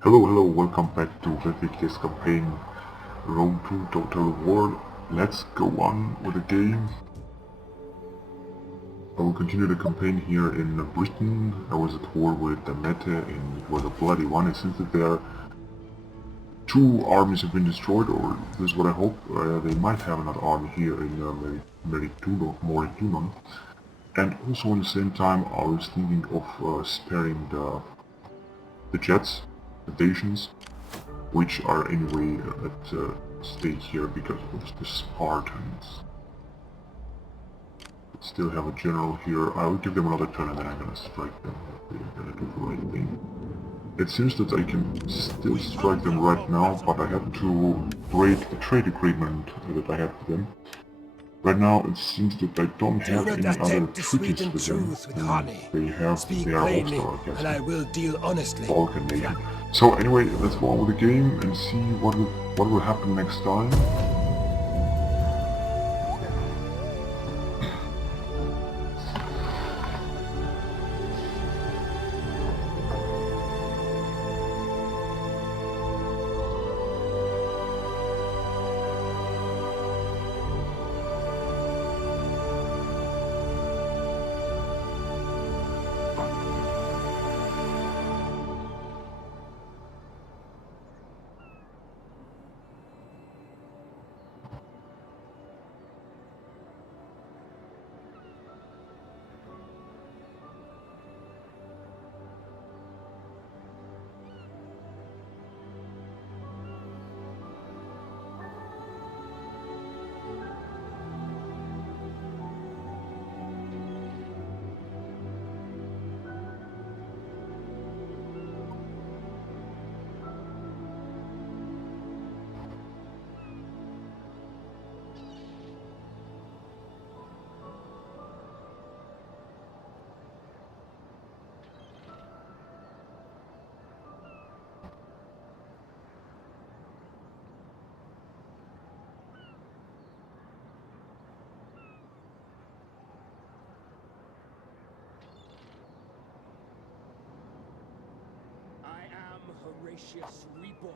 Hello, welcome back to the Victis campaign, Road to Total War. Let's go on with the game. I will continue the campaign here in Britain. I was at war with the Meta and it was a bloody one. It seems that their two armies have been destroyed, or this is what I hope. They might have another army here in Merituno. And also at the same time I was thinking of sparing the jets, the Dacians, which are anyway at stake here because of the Spartans. Still have a general here. I will give them another turn and then I'm gonna strike them. They're gonna do the right thing. It seems that I can still strike them right now, but I have to break the trade agreement that I have with them. Right now it seems that I don't Do have not any other attempt to treaties sweeten with them. truth with honey. They have Speak their plainly, hostile against and I me. will deal honestly. Balkan nation. So anyway, let's go on with the game and see what will happen next time. I am Horatius Reborn.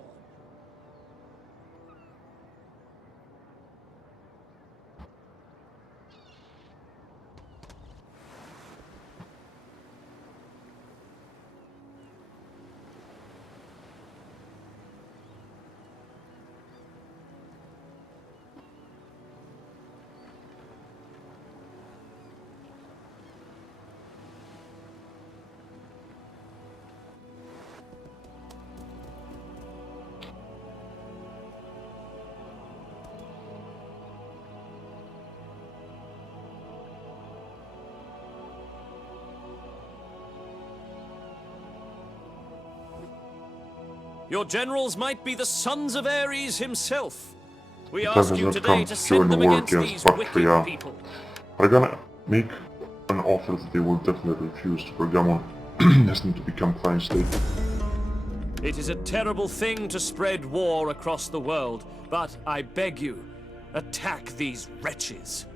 Your generals might be the sons of Ares himself. We The ask time you has not today come to to join send the them war against against these Bactria. wicked people. I'm gonna make an offer that they will definitely refuse to Pergamon has them to become client state. It is a terrible thing to spread war across the world, but I beg you, attack these wretches.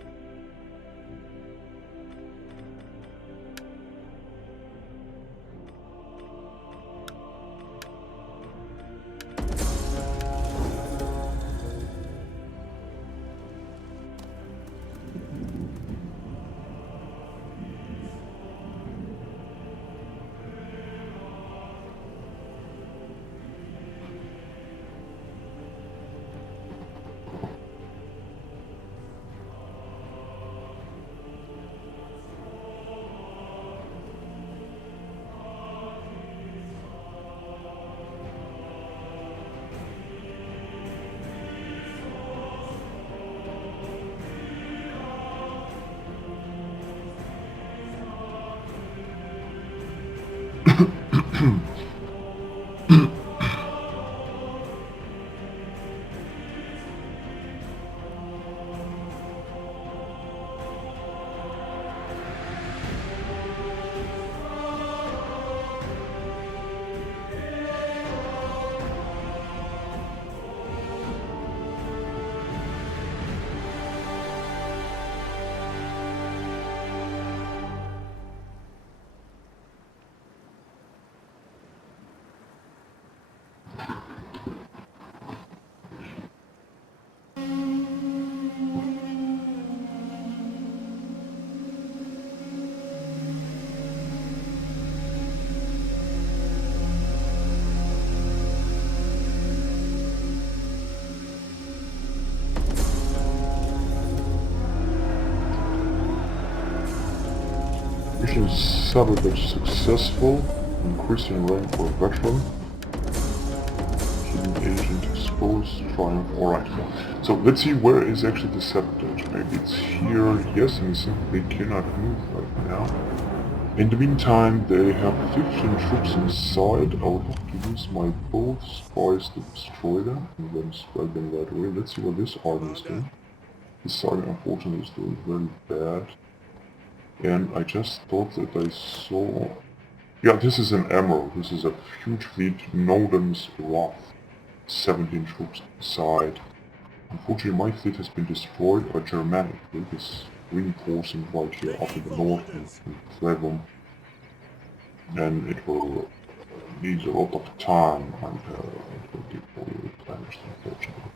Mission sabotage successful. Increasing rank for veteran. Hidden agent exposed. Triumph. Alright. So let's see where is actually the sabotage. Maybe it's here. Yes, and they cannot move right now. In the meantime, they have 15 troops inside. I would have to use my both spies to destroy them and then strike them right away. Let's see what this army is doing. This side, unfortunately, is doing very bad. And I just thought that I saw... Yeah, this is an emerald. This is a huge fleet. Nodem's Wrath. 17 troops inside. Unfortunately, my fleet has been destroyed. A Germanic fleet is reinforcing right here up in the north in Flevum. And it will need a lot of time and it will get fully replenished, unfortunately.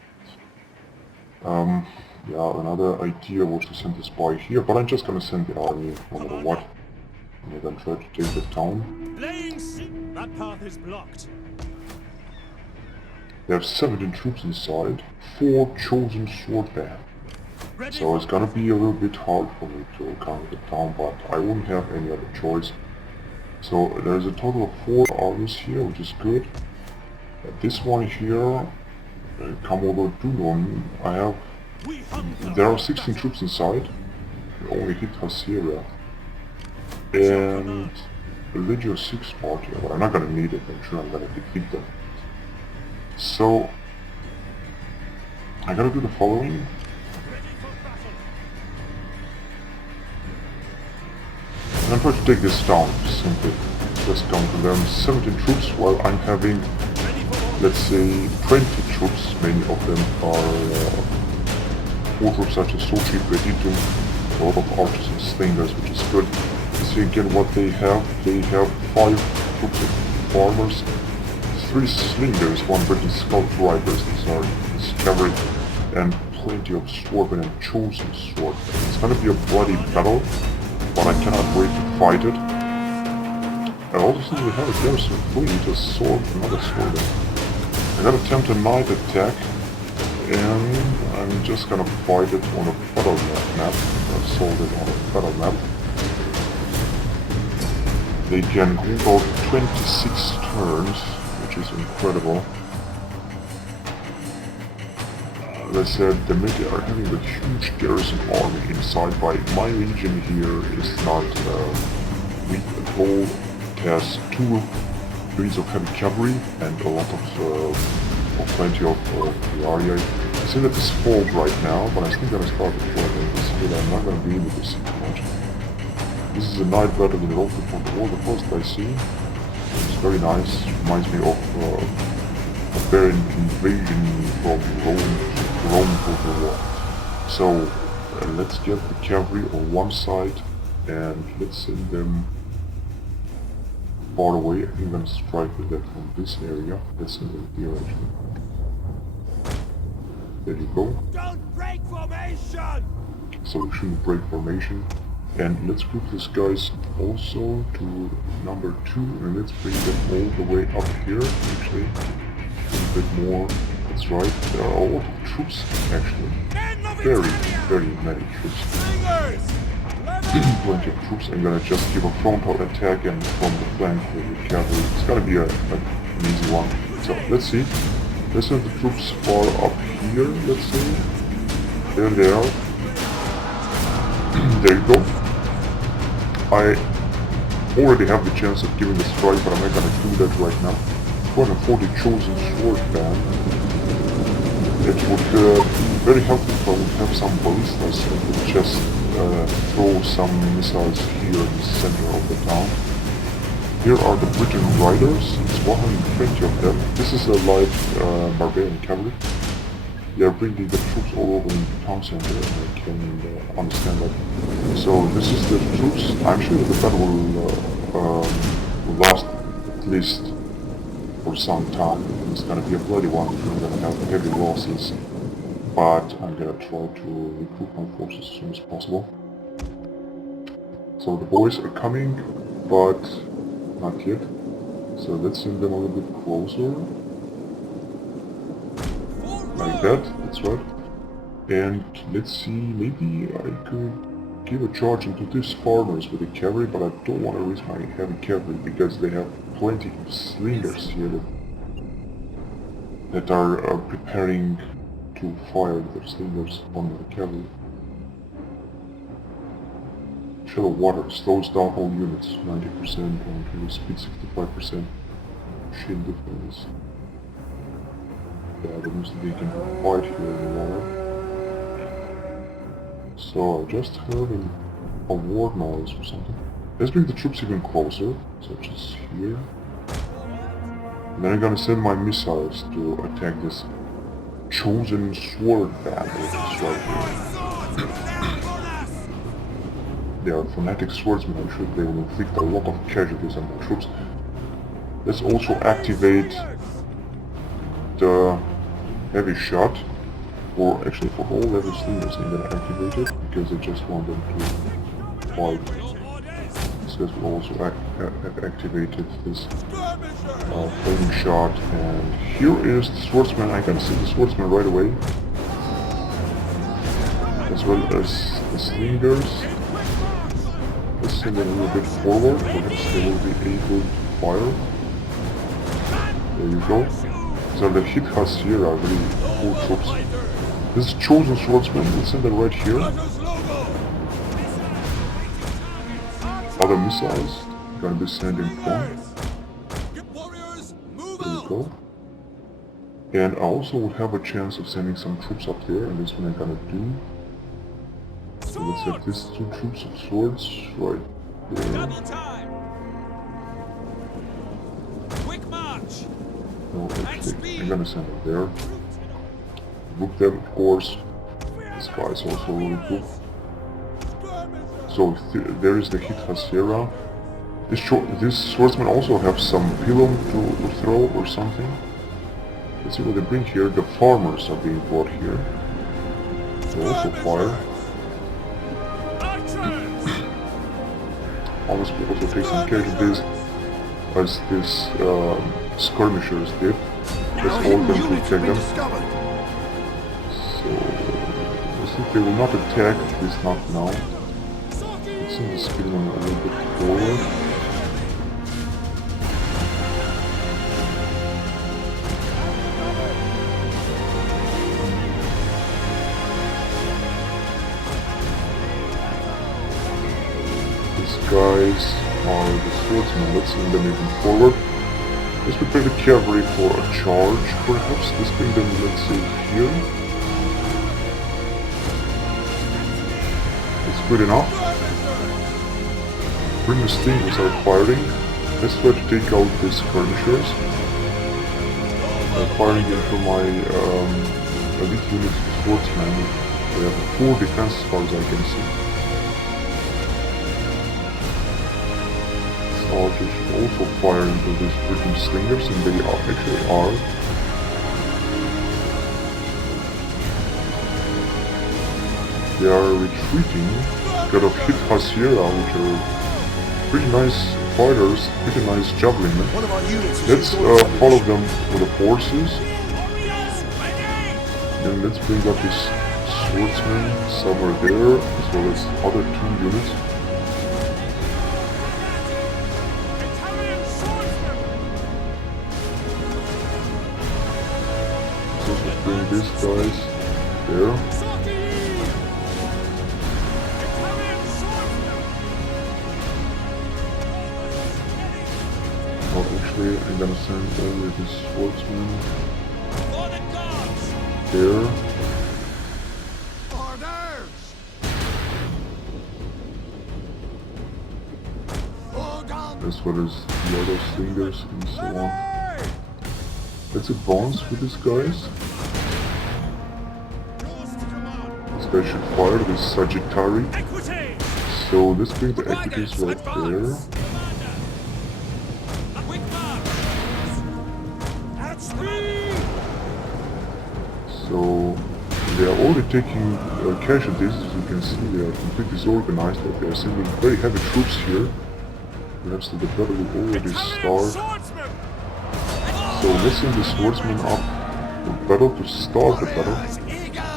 Yeah, another idea was to send the spy here, but I'm just gonna send the army no matter what. And they're gonna try to take the town. That path is blocked. They have 17 troops inside, 4 chosen swordband. So it's gonna be a little bit hard for me to conquer the town, but I wouldn't have any other choice. So there's a total of 4 armies here, which is good. This one here, Commodore Dunon, there are 16 troops inside. We only hit Hasira. And a Legio 6 party, but I'm not gonna need it, I'm sure I'm gonna defeat them. So, I gotta do the following. I'm going to take this down, simply. Just come to them 17 troops while I'm having, let's say, 20 troops. Many of them are 4 troops such as Sochi, P32, a lot of archers and slingers, which is good. See again what they have. They have 5 troops of farmers, 3 slingers, 1 British scout riders, these are discovered, and plenty of swordmen and chosen sword. It's gonna be a bloody battle, but I cannot wait to fight it. I also see we have a garrison fleet, a sword, another sword. I gotta attempt a night attack, and I'm just gonna fight it on a battle map. I sold it on a battle map. They can hold out 26 turns, which is incredible. As I said, the Midi are having a huge garrison army inside, by my legion here is not weak at all. It has 2 breeds of heavy cavalry and a lot of plenty of Diaria. I see that it's fold right now, but I think I'm gonna start fighting this here. I'm not gonna be able to see much. This is a night battle in the open front wall, the first I see. It's very nice, reminds me of a Baron invasion from Rome Total War. So let's get the cavalry on one side and let's send them far away. I think I'm gonna strike with that from this area. Let's send them here actually. There you go. Don't break formation! So we shouldn't break formation. And let's group these guys also to number 2 and let's bring them all the way up here actually. A bit more. That's right, there are a lot of troops actually. Very many troops. Plenty of troops. I'm gonna just give a frontal attack and from the flank with the cavalry. It's gonna be an easy one. So let's see. Let's have the troops far up here, let's see. There they are. There you go. I already have the chance of giving the strike, but I'm not gonna do that right now. 240 chosen sword band. It would be very helpful if I would have some ballistas and would just throw some missiles here in the center of the town. Here are the Briton riders, it's 120 of them. This is a light barbarian cavalry. They are bringing the troops all over in the town center, and I can understand that. So this is the troops. I'm sure that the battle will last at least for some time. It's gonna be a bloody one. I'm gonna have heavy losses, but I'm gonna try to recruit my forces as soon as possible. So the boys are coming, but not yet. So let's send them a little bit closer. Like that, that's right. And let's see, maybe I could give a charge into these farmers with the cavalry, but I don't want to risk my heavy cavalry because they have plenty of slingers here that are preparing to fire their slingers on the cavalry. Shadow Water slows down all units, 90%, on speed 65%, shield defense. Yeah, that means they can fight here in the water. So I just heard a war noise or something. Let's bring the troops even closer, such as here. And then I'm gonna send my missiles to attack this chosen sword battle that's right here. They are fanatic swordsmen, I'm sure they will inflict a lot of casualties on my troops. Let's also activate the heavy shot. Or actually for all level slingers I'm gonna activate it, because I just want them to fight. So we also have activated this flaming shot, and here is the swordsman. I can see the swordsman right away, as well as the slingers. Let's send them a little bit forward, perhaps they will be able to fire. There you go. So the hit has here are really full troops. This is chosen swordsman, let's send it right here. Other missiles gonna be sent in front. There we go. And I also will have a chance of sending some troops up there, and that's what I'm gonna do. So let's have these two troops of swords right there. No, actually, I'm gonna send it there. Book them, of course. This guy is also really cool. So there is the hit Hasera. This swordsman also have some pilum to throw or something. Let's see what they bring here. The farmers are being brought here. They also fire. Farmers will also take some casualties as this skirmishers did. Let's hold them to take them. So, I think they will not attack, at least not now. Let's send the speed them a little bit forward. These guys are the swordsmen, let's send them even forward. Let's prepare the cavalry for a charge, perhaps. Let's bring them, let's say, here. Good enough. Bring the slingers are firing. Let's try to take out these skirmishers. They're firing into my elite unit swordsmen. They have a poor defense as far as I can see. Soldiers should also fire into these freaking slingers, and they actually are. They are retreating, got a hit Hasira, which are pretty nice fighters, pretty nice javelinmen. Let's follow them with the forces. Then let's bring up this swordsman somewhere there, as well as other two units. So let's bring these guys there. I'm gonna send over this swordsman there. As well as the other slingers and so on. Let's advance with these guys. This guy should fire with Sagittari. So let's bring the equities right there. So they are already taking casualties, as you can see. They are completely disorganized, but they are sending very heavy troops here. Perhaps the battle will already start. So let's send the swordsmen up for battle to start the battle.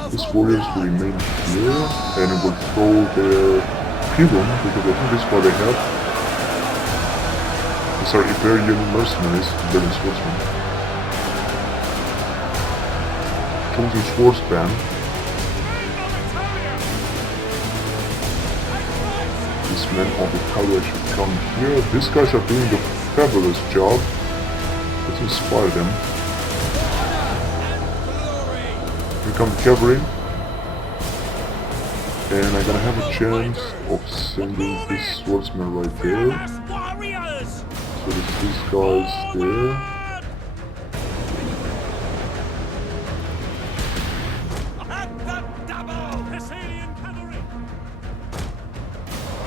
These warriors will remain here and will throw their kill them, because I think that's what they have. These are Iberian mercenaries, Iberian swordsmen. Chosen swordsman. These men of Italia should come here. These guys are doing a fabulous job. Let's inspire them. Here come the cavalry. And I'm gonna have a chance of sending this swordsman right there. So there's these guys there.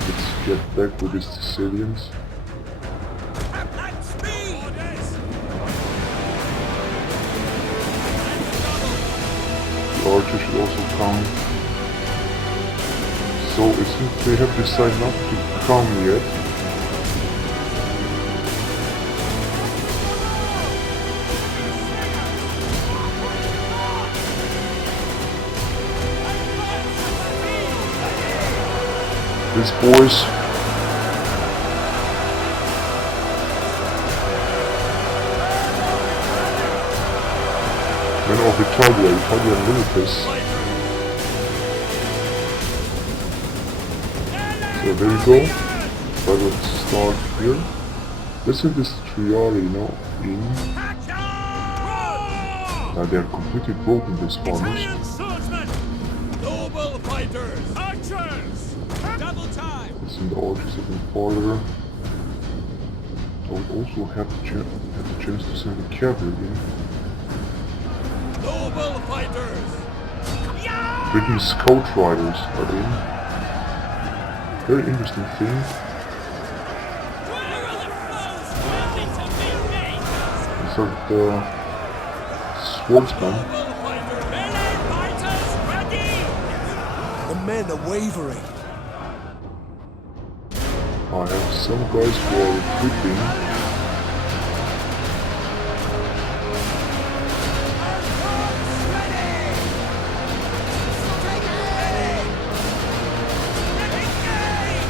Let's get back with these Sicilians. The archer should also come. So it seems they have decided not to come yet. These boys men of Italia, Italian militaries. So there we go. I will start here. Let's send this Triari now in. Now they are completely broken, these farmers. Noble fighters! Archers! Double time! Let's send the archers even farther. I would also have the chance to send the cavalry in. Noble fighters! British scout riders are in. Very interesting thing. These are the swordsmen. The men are wavering. I have some guys who are retreating.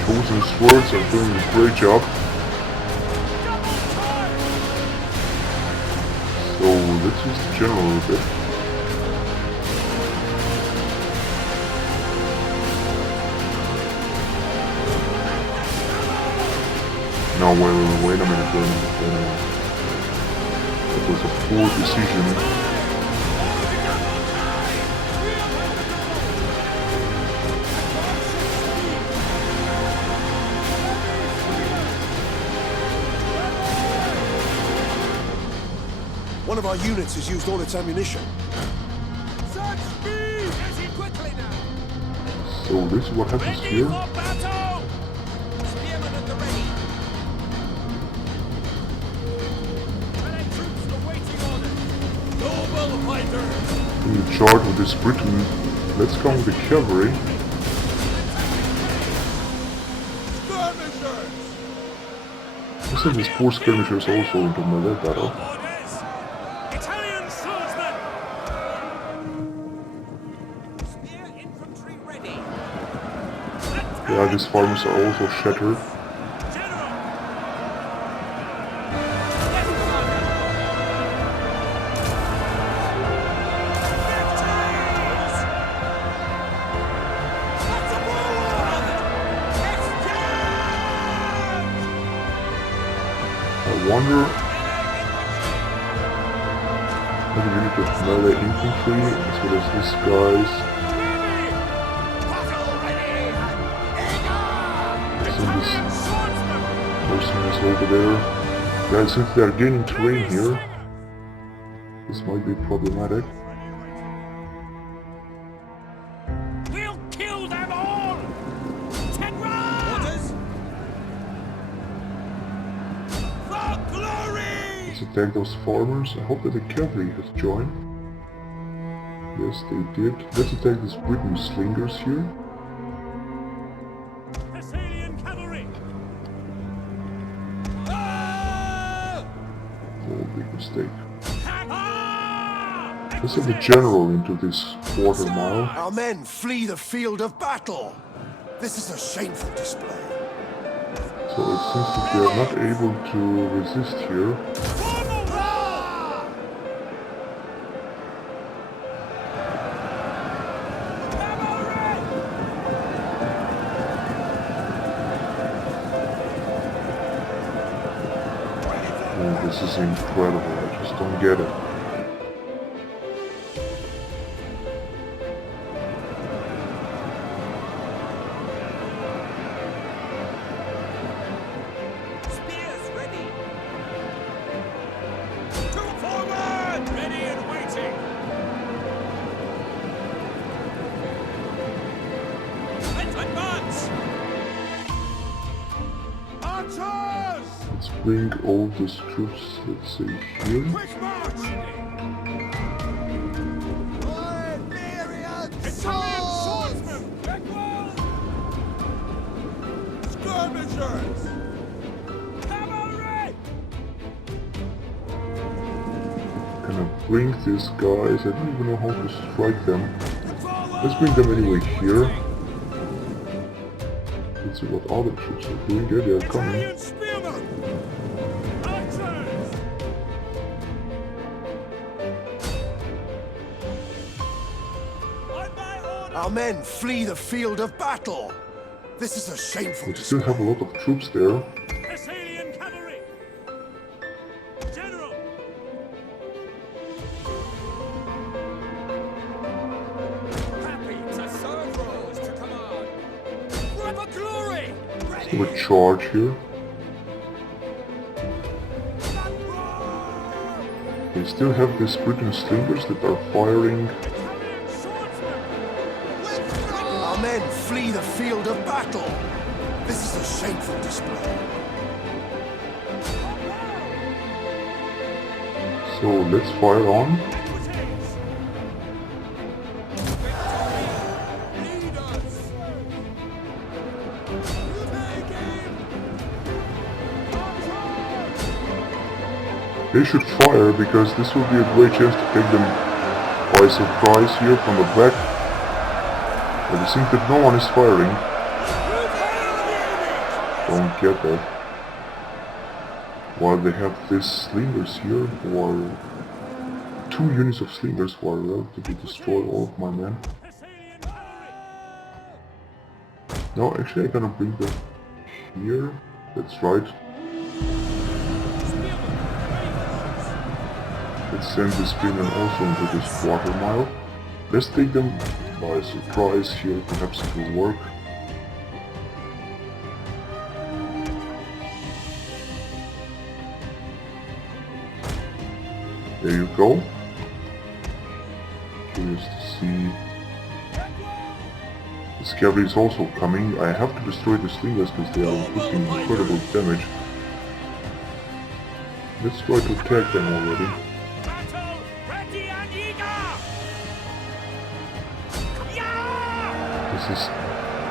Chosen swords are doing a great job. So let's use the general a little bit. Now wait a minute, that was a poor decision. One of our units has used all its ammunition. Such speed! Get him quickly now! So this is what happens here. Spearmen at the ready! Allied troops awaiting orders! Noble fighters! In the chart with this Britain, let's come with the cavalry. Skirmishers! Let's send these poor skirmishers also into melee battle. Yeah, these farmers are also shattered. I wonder maybe we need to melee infantry as well as these guys. Mercenaries over there. Yeah, since they are gaining terrain here, this might be problematic. We'll kill them all! Orders! For glory! Let's attack those farmers. I hope that the cavalry has joined. Yes, they did. Let's attack these Briton slingers here. Big mistake. Let's have the general into this quarter mile. Our men flee the field of battle. This is a shameful display. So it seems that they are not able to resist here. Oh, this is incredible, I just don't get it. Let's bring all these troops, let's say, here. Gonna bring these guys, I don't even know how to strike them. Let's bring them anyway here. Let's see what other troops are doing. Yeah, they are coming. Our men flee the field of battle. This is a shameful We still have a lot of troops there. Thessalian cavalry! General! Happy to serve Rose to command! Grab a glory! So a charge here. They still have these Briton slingers that are firing. Our men flee the field of battle. This is a shameful display. So let's fire on. They should fire because this will be a great chance to take them by surprise here from the back. But it seems that no one is firing. Don't get that. While they have these slingers here, who are 2 units of slingers who are relatively destroy all of my men. No, actually I'm gonna bring them here. That's right. Let's send the spearmen also into this quarter mile. Let's take them by surprise here, perhaps it will work. There you go. Curious to see. This cavalry is also coming. I have to destroy the slingers because they are inflicting incredible damage. Let's try to attack them already.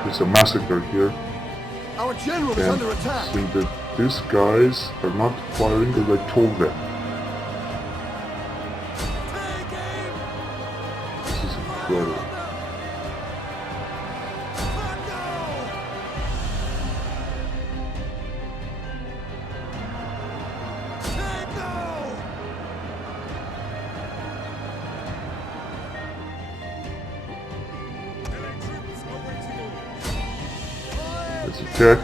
It's a massacre here. Our general is And under attack. I think that these guys are not firing as I told them. This is incredible. Let's attack.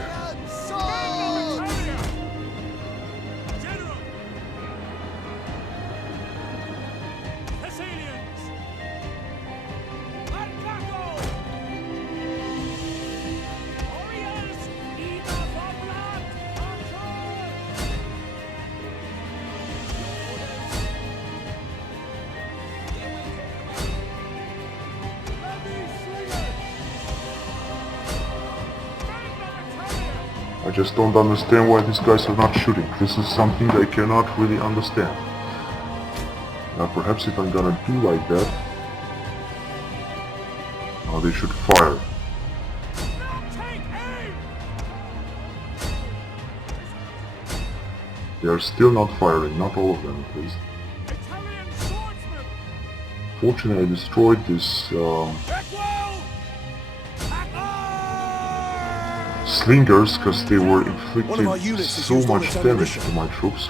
I just don't understand why these guys are not shooting. This is something I cannot really understand. Now perhaps if I'm gonna do like that, they should fire. They are still not firing, not all of them at least. Fortunately I destroyed this slingers because they were One of our inflicting units has so used all much its damage ammunition. to my troops.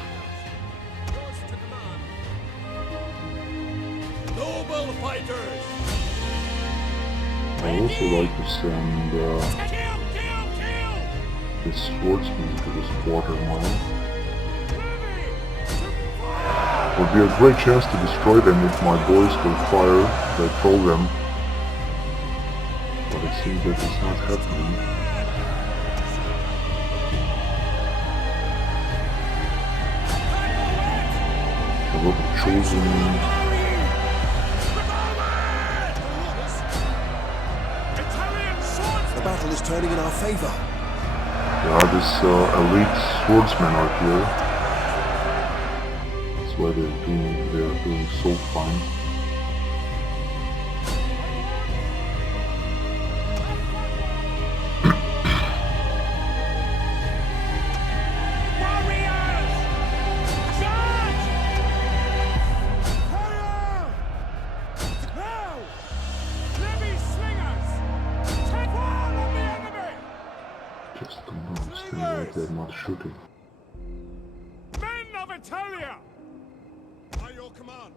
Noble fighters! I also like to send Kill! this swordsman to this quarter mile. Would be a great chance to destroy them if my boys will fire, as I told them. But it seems that it's not happening. A lot of chosen The battle is turning in our favor. this elite swordsmen are here. That's why they are doing so fine. Just don't understand why they're not shooting. Men of Italia! By your command.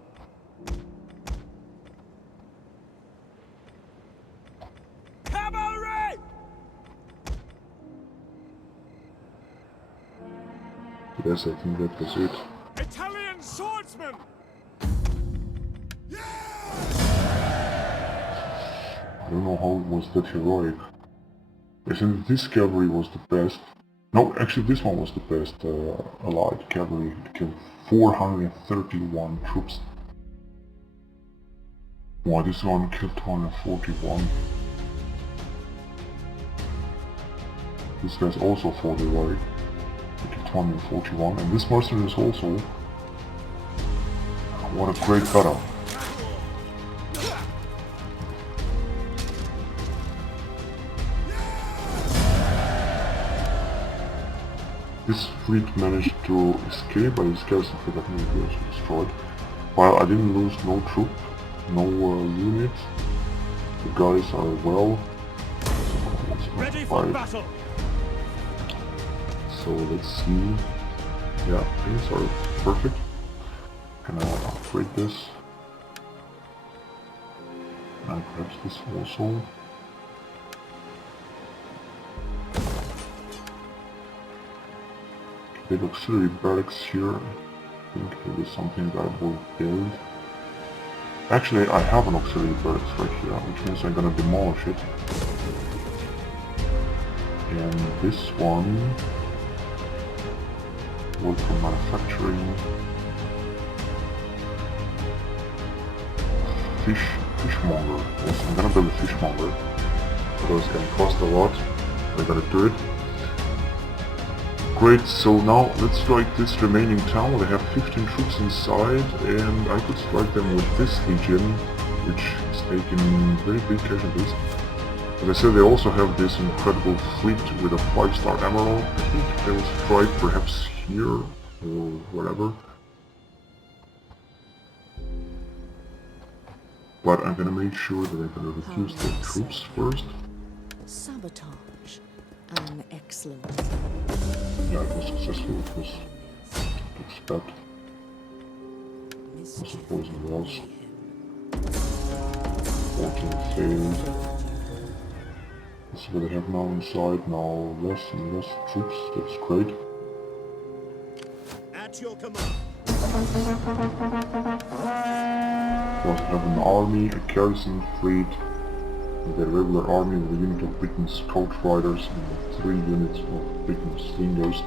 Cavalry! Yes, I think that was it. Italian swordsmen! I don't know how it was that heroic. I think this cavalry was the best. No, actually this one was the best allied cavalry. It killed 431 troops. Wow, this one killed 241. This guy's also 40, right? He killed 241. And this mercenary is also... What a great battle. This fleet managed to escape, but his garrison fleet I think was also destroyed. While I didn't lose no troop, no units. The guys are well. Ready for battle! So let's see. Yeah, things are perfect. Can I upgrade this? And perhaps this also. Big auxiliary barracks here. I think it is something that I will build. Actually, I have an auxiliary barracks right here, which means I'm gonna demolish it. And this one work for manufacturing. Fishmonger. Yes, I'm gonna build a fishmonger. Although it's gonna cost a lot, but I gotta do it. Great, so now let's strike this remaining town. They have 15 troops inside, and I could strike them with this legion, which is taking very big casualties. As I said, they also have this incredible fleet with a 5-star emerald. I think they will strike perhaps here, or whatever. But I'm gonna make sure that I'm gonna reduce their troops first. Sabotage. An excellent. Yeah, it was successful. It was to expect. I suppose it was. 14 failed. That's what they have now inside. Now less and less troops. That's great. At your command. We also have an army, a garrison fleet, with a regular army with a unit of Britain scout riders and 3 units of Britain slingers.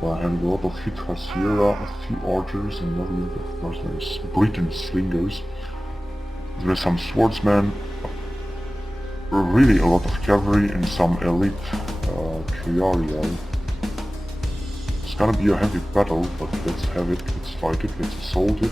While having a lot of Hitra Sierra, a few archers and another unit of mercenaries, Britain slingers. There are some swordsmen, really a lot of cavalry and some elite triarii. It's gonna be a heavy battle, but let's have it, let's fight it, let's assault it.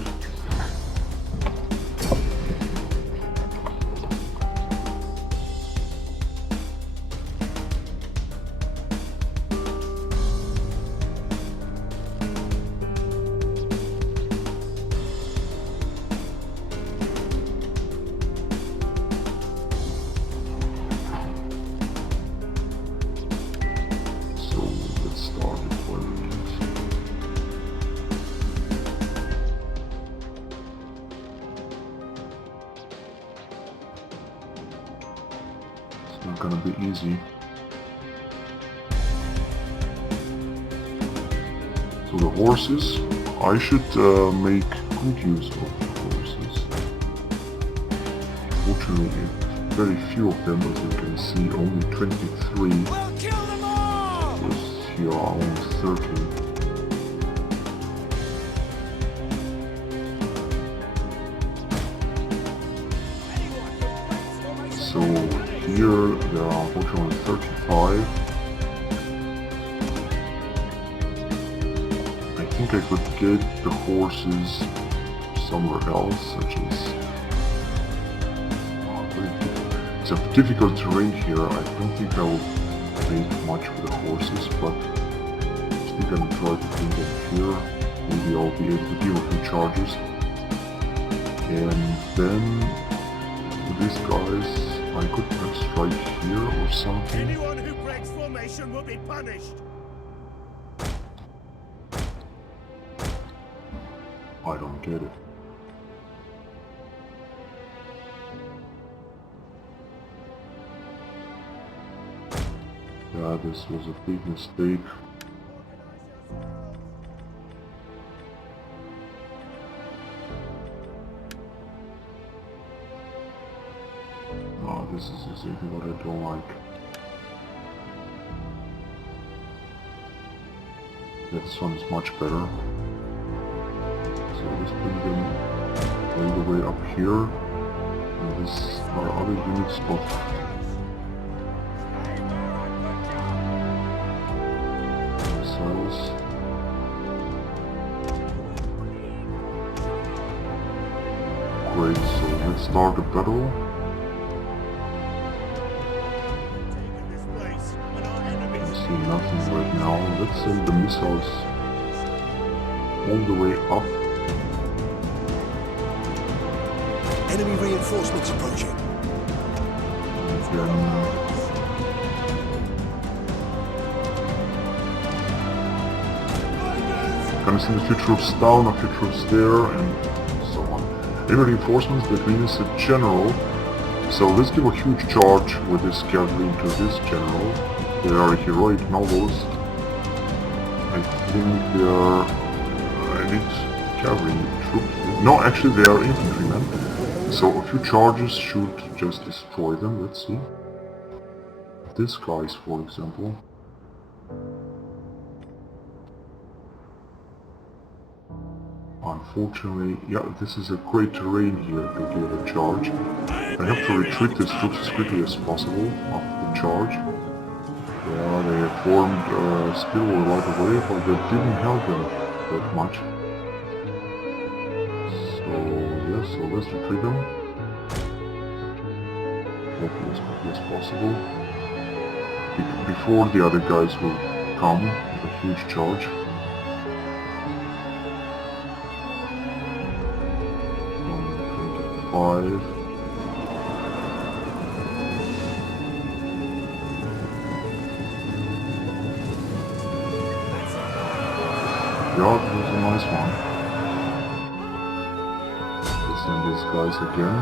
Not gonna be easy. So the horses, I should make good use of the horses. Fortunately, very few of them, as you can see, only 23. We'll kill them all! Whereas here are only 30. So here there are unfortunately 35. I think I could get the horses somewhere else, such as... It's a difficult terrain here. I don't think I will make much with the horses, but I think I'm gonna try to bring them here. Maybe I'll be able to deal with the charges. And then with these guys, I could perhaps strike here or something. Anyone who breaks formation will be punished! I don't get it. Yeah, this was a big mistake. No, this is exactly what I don't like. Yeah, this one is much better. So let's bring them all the way up here. And these are other units of missiles. Great, so let's start the battle. I see nothing right now. Let's send the missiles all the way up. Enemy reinforcements approaching. And then gonna send a few troops down, a few troops there, and so on. Enemy reinforcements, that means a general. So let's give a huge charge with this cavalry to this general. They are heroic novels. I think they are elite cavalry troops. No, actually they are infantrymen. So a few charges should just destroy them. Let's see. This guy's, for example. Unfortunately, yeah, this is a great terrain here to give a charge. I have to retreat these troops as quickly as possible after the charge. Yeah, they have formed a spear wall right away, but that didn't help them that much. So, yes, so let's retreat them. Hopefully as quickly as possible. Before the other guys will come with a huge charge. Yeah, that was a nice one. Let's send these guys again.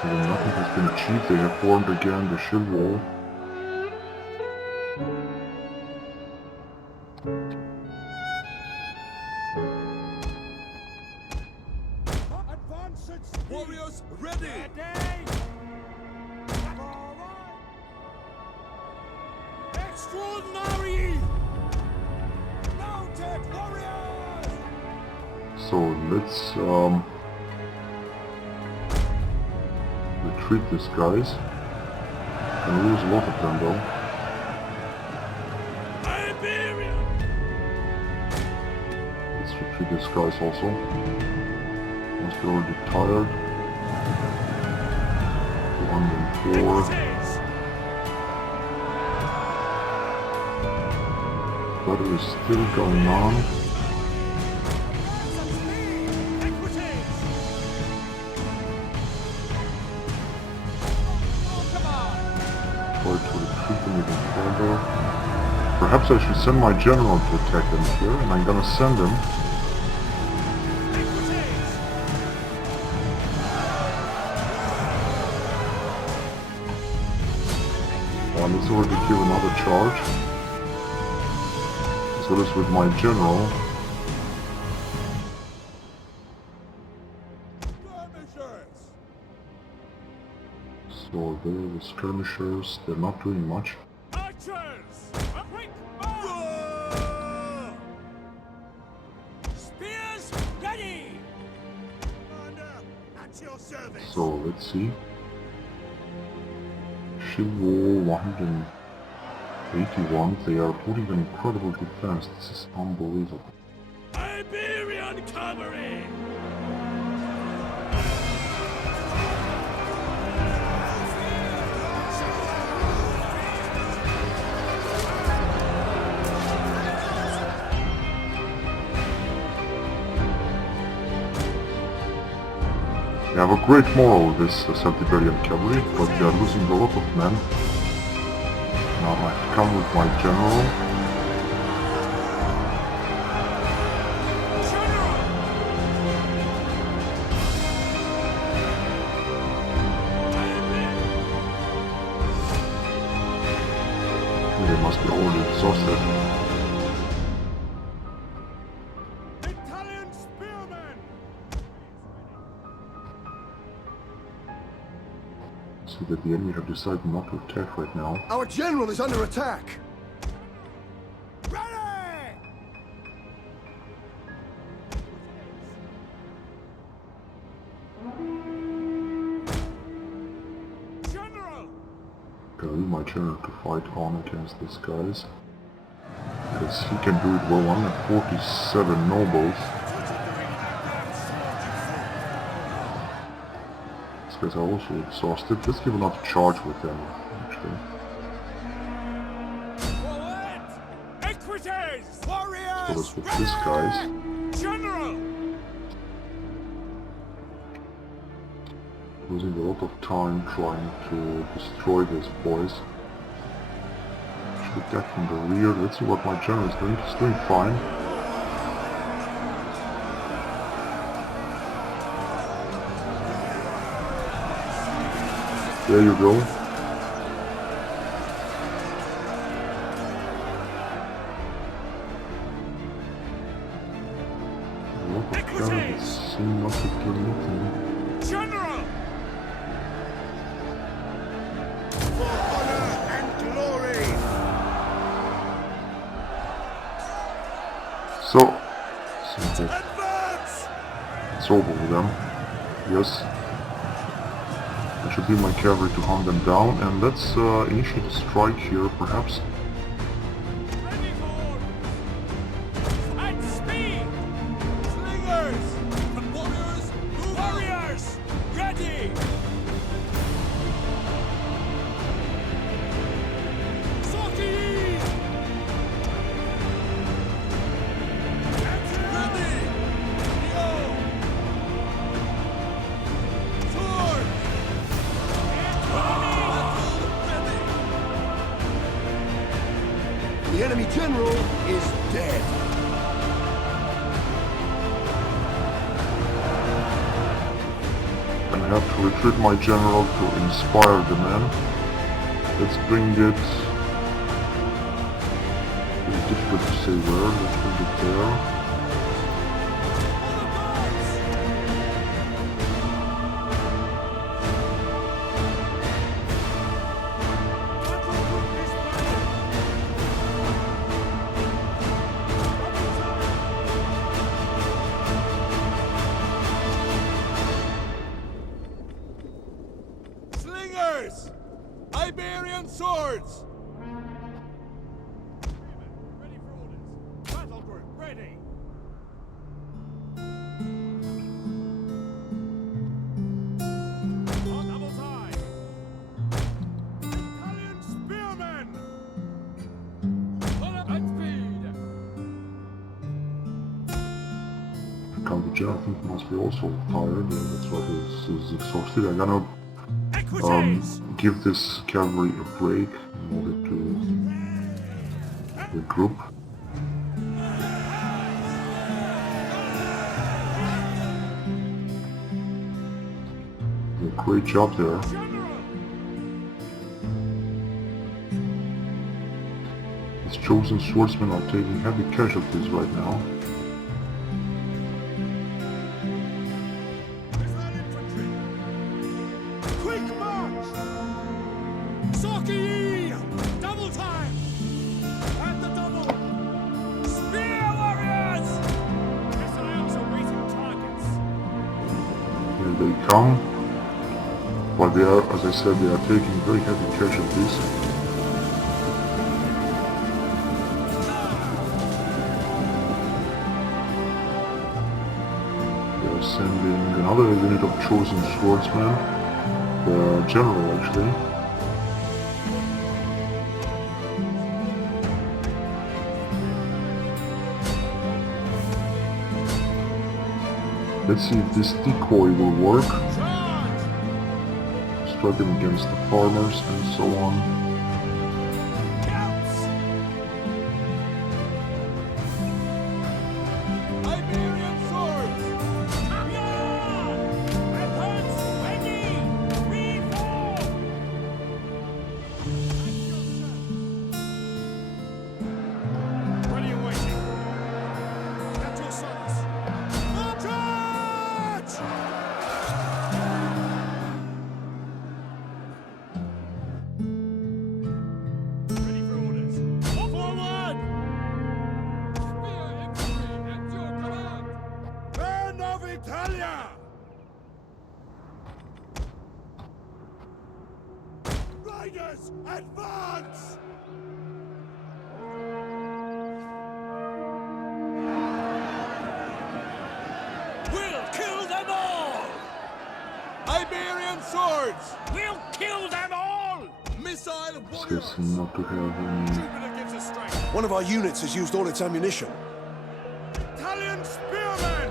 So nothing has been achieved. They have formed again the shield wall. Warriors ready! Extraordinary! Mounted warriors! So let's retreat these guys. Gonna lose a lot of them though. Let's retreat these guys also. Must be already tired. 104. Battle is still going on. Try to retreat them even further. Perhaps I should send my general to attack them here, and I'm gonna send him. already give another charge. As well as with my general. So there are the skirmishers, they're not doing much. Archers! A quick spears ready! Commander, at your service! So let's see. Chivalry 181, they are putting an incredible defense, this is unbelievable. Iberian cavalry! They have a great moral, this Celtiberian cavalry, but they are losing a lot of men. Now I have come with my general. They must be already exhausted. Italian spearmen! See that the enemy have decided not to attack right now. Our general is under attack! Ready! General! Gonna leave my general to fight on against these guys. Because he can do it well, 147 nobles. These guys are also exhausted. Let's give another charge with them, actually. Forward! Equities! Warriors! So that's with these guys. General! Losing a lot of time trying to destroy these boys. Should attack from the rear. Let's see what my general is doing. He's doing fine. There you go. A lot of cannibals seem not to do anything. General! For honor and glory! So seems that Advance! it's over with them. Yes. I should leave my cavalry to hunt them down, and let's initiate a strike here, perhaps. Ready for orders! At speed! Slingers! From warriors to warriors! Ready! Sorties! Ready! Yo! Sword! The enemy general is dead. And I have to recruit my general to inspire the men. Let's bring it... It's difficult to say where, let's bring it there. Slingers! Iberian swords! Ready for orders. Battle group, ready! On double time! Italian spearmen! Full up at speed! Count the general, I think, must be also tired, that's why he's exhausted. I'm gonna Equities! give this cavalry a break in order to regroup. Great job there. General! Its chosen swordsmen are taking heavy casualties right now. Is that infantry? Quick march! Soki! Double time! And the double! Spear warriors! Missiles awaiting targets. Here they come. But they are, as I said, they are taking very heavy casualties. They are sending another unit of chosen swordsmen. The general, actually. Let's see if this decoy will work. Striking against the farmers and so on. Iberian swords! Weapons ready! Reform! What are you waiting? Get your sons! Charge! Ready for orders. Forward! Spear infantry at your command! Men of Italia! Riders, advance! We'll kill them all! Iberian swords! We'll kill them all! Missile warriors! Guess not to have any. Jupiter gives us strength. One of our units has used all its ammunition. Italian spearmen!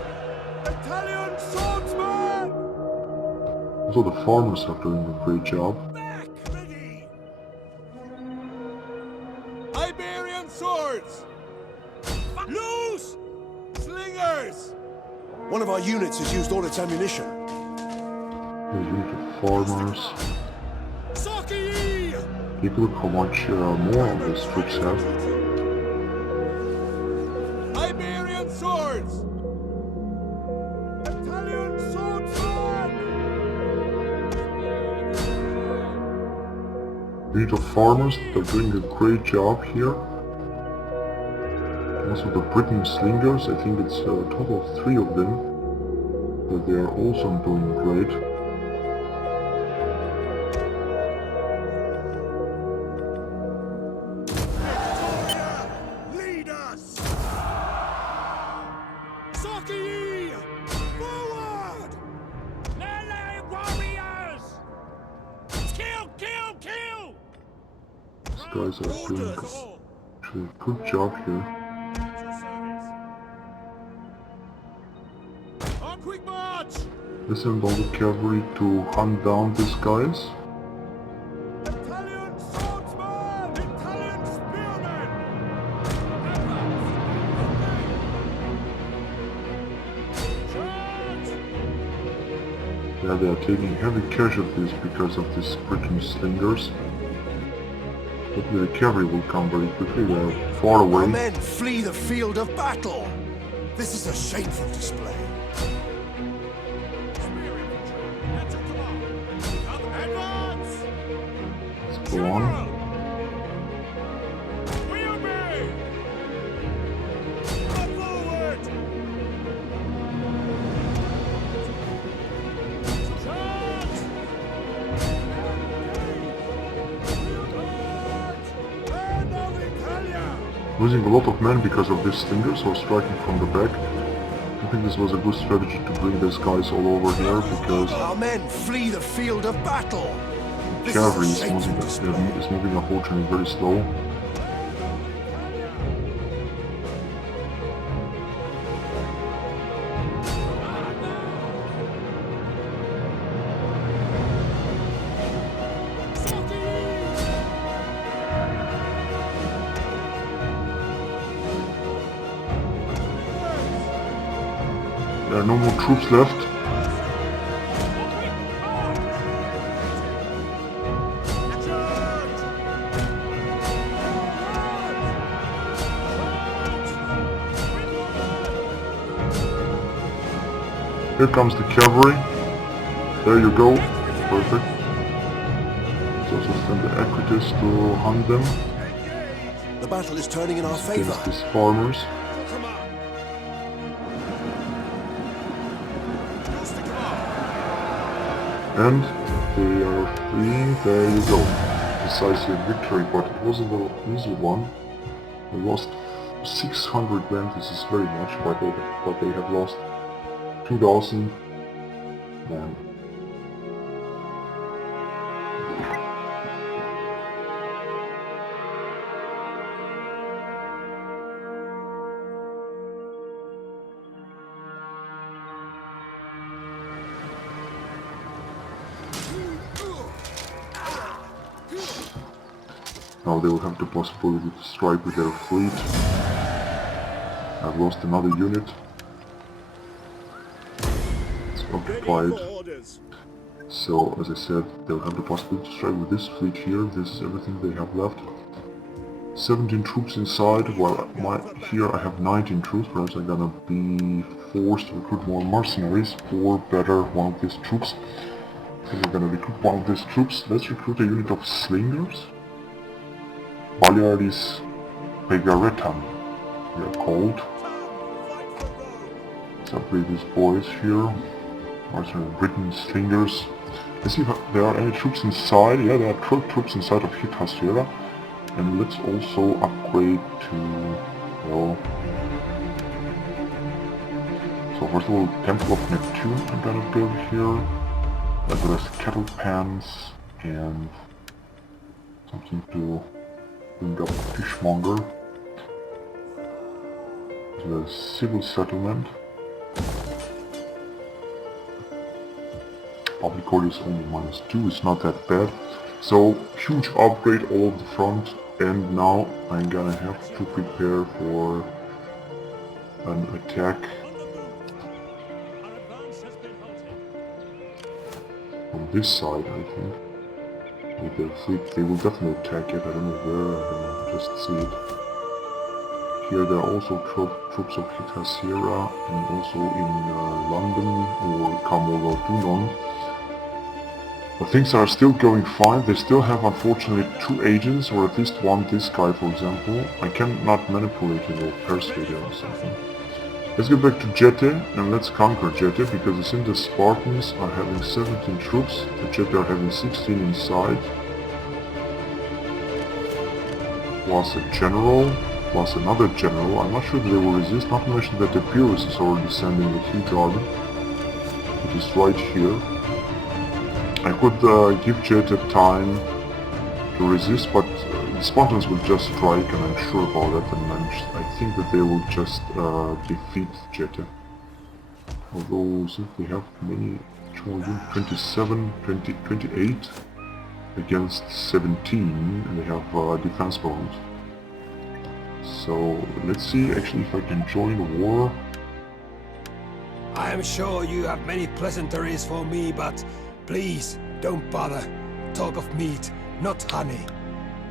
Italian swordsmen! Also, the farmers are doing a great job. Back ready! Iberian swords! Loose! Slingers! One of our units has used all its ammunition. A unit of farmers. Soki! Take a look how much more of these troops have. Iberian swords! Italian swordsmen! Unit of farmers, they're doing a great job here. Also the Britain slingers, I think it's a total of 3 of them. But they are also doing great. Lead us! Soki! Forward! Melee warriors! Kill, kill, kill! These guys are doing actually a good job here. On quick march! They send all the cavalry to hunt down these guys. Italian swordsmen! Italian spearmen! Charge! Yeah, they are taking heavy casualties because of these British slingers. Hopefully the cavalry will come very quickly, they are far Our away. men flee the field of battle! This is a shameful display. Let's go on. Losing a lot of men because of these slingers or striking from the back. I think this was a good strategy to bring these guys all over here because Our men flee the field of battle! This cavalry is is a shameful display. moving unfortunately very slow. There are no more troops left. Here comes the cavalry. There you go. Perfect. Let's also send the Equites to hunt them The battle is turning in our favor. against these farmers. And they are fleeing. There you go. Decisive victory, but it wasn't an easy one. They lost 600 men. This is very much, but they have lost 2,000 men. Now they will have the possibility to strike with their fleet. I've lost another unit. It's occupied. So, as I said, they'll have the possibility to strike with this fleet here. This is everything they have left. 17 troops inside, while here I have 19 troops. Perhaps I'm gonna be forced to recruit more mercenaries, or better, one of these troops. I'm gonna recruit one of these troops. Let's recruit a unit of slingers. Balearis Pegaretam, they are called. Let's upgrade these boys here. Mercenary Britain slingers. Let's see if there are any troops inside. Yeah, there are 12 troops inside of Hitasera. And let's also upgrade to, well... So first of all, Temple of Neptune I'm gonna build here. As well as cattle pans and something to bring up fishmonger. As well as civil settlement. Public order is only -2, it's not that bad. So, huge upgrade all of the front, and now I'm gonna have to prepare for an attack from this side, I think. With their fleet, they will definitely attack it. I don't know where, I can just see it. Here there are also troops of Hitasera, and also in London or Kamolo Dunon. But things are still going fine. They still have, unfortunately, 2 agents, or at least one, this guy for example. I cannot manipulate him or persuade him or something. Let's get back to Jete and let's conquer Jete, because it seems the Spartans are having 17 troops, the Jete are having 16 inside. Plus a general, plus another general. I'm not sure that they will resist, not to mention that the Pyrrhus is already sending a huge army, which is right here. I could give Jete time to resist, but the Spartans will just strike, and I'm sure about that, and I think that they will just defeat Jete. Although, since they have many, 27, 20, 28 against 17, and they have defense bonus. So, let's see actually if I can join the war. I am sure you have many pleasantries for me, but please, don't bother. Talk of meat, not honey.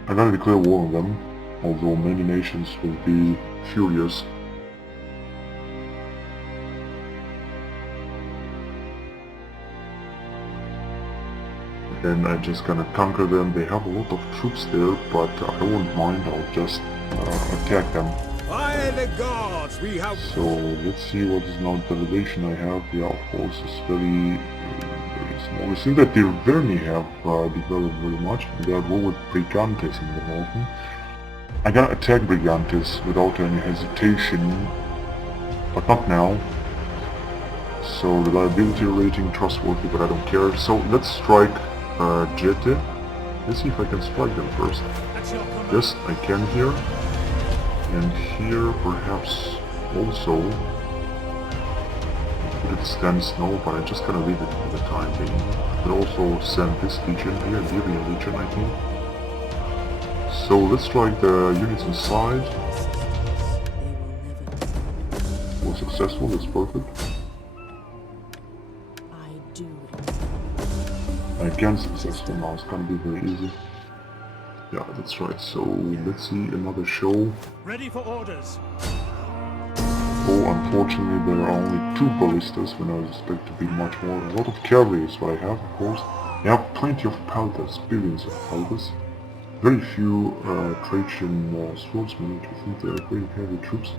I'm gonna declare war on them, although many nations will be furious. And I'm just gonna conquer them. They have a lot of troops there, but I won't mind, I'll just attack them. By the gods, we have... So, let's see what is now the relation I have. Yeah, of course, it's very small. It seems that the Verni have developed very much. They are war with Brigantes in the north. I'm gonna attack Brigantes without any hesitation, but not now. So, reliability rating, trustworthy, but I don't care. So, let's strike Jete. Let's see if I can strike them first. Yes, I can here. And here, perhaps, also. Could it stand snow, but I'm just gonna leave it for the time being. Could also send this legion here, Libyan legion, I think. So let's strike the units inside. Was successful, that's perfect. I do. Again successful now, it's gonna be very easy. Yeah, that's right. So let's see another show. Ready for orders. Oh, unfortunately there are only 2 ballistas when I was expected to be much more. A lot of cavalry is what I have, of course. I have plenty of peltas, billions of peltas. Very few Trajan swordsmen, which I think they are very heavy troops.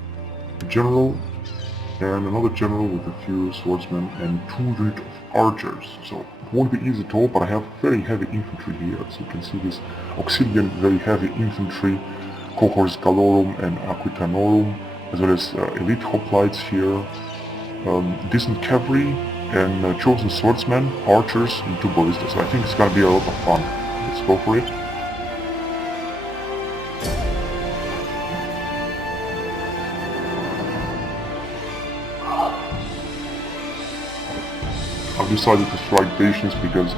A general, and another general with a few swordsmen, and 2 units of archers. So it won't be easy at all, but I have very heavy infantry here. As you can see, this auxilian very heavy infantry, cohorts Gallorum and Aquitanorum, as well as elite hoplites here, decent cavalry, and chosen swordsmen, archers, and 2 ballistas. So I think it's gonna be a lot of fun. Let's go for it. I've decided to strike Dacians because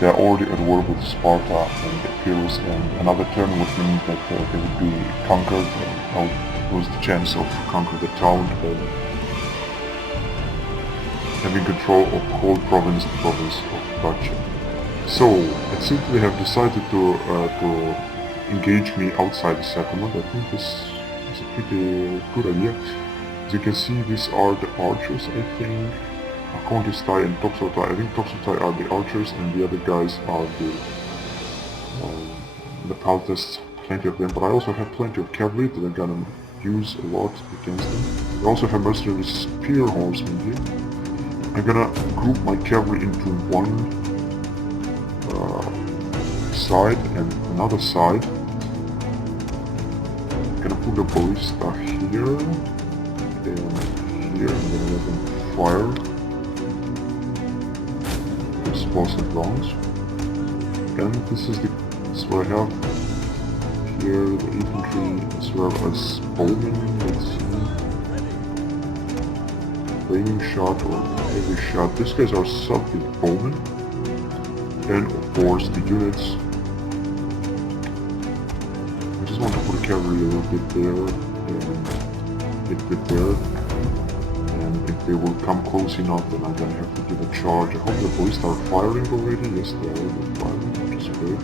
they are already at war with Sparta and Epirus, and another turn would mean that they would be conquered, and I'll lose the chance of conquering the town, having control of whole province, the province of Dacia. So, it seems they have decided to engage me outside the settlement. I think this is a pretty good idea. As you can see, these are the archers, I think. Contestai and Toxotai. I think Toxotai are the archers and the other guys are the peltasts, plenty of them, but I also have plenty of cavalry that I'm gonna use a lot against them. I also have mercenary spear horsemen here. I'm gonna group my cavalry into one side and another side. I'm gonna put a ballista here and here, and then let them fire. Explosive rounds. And this is what I have here, the infantry as well as bowmen. Let's see. Flaming shot or heavy shot. These guys are subtle bowmen. And of course the units. I just want to put a cavalry a little bit there and a bit there. And if they will come close enough, then I'm gonna have to give a charge. I hope the ballists are firing already. Yes, they are already firing, which is great.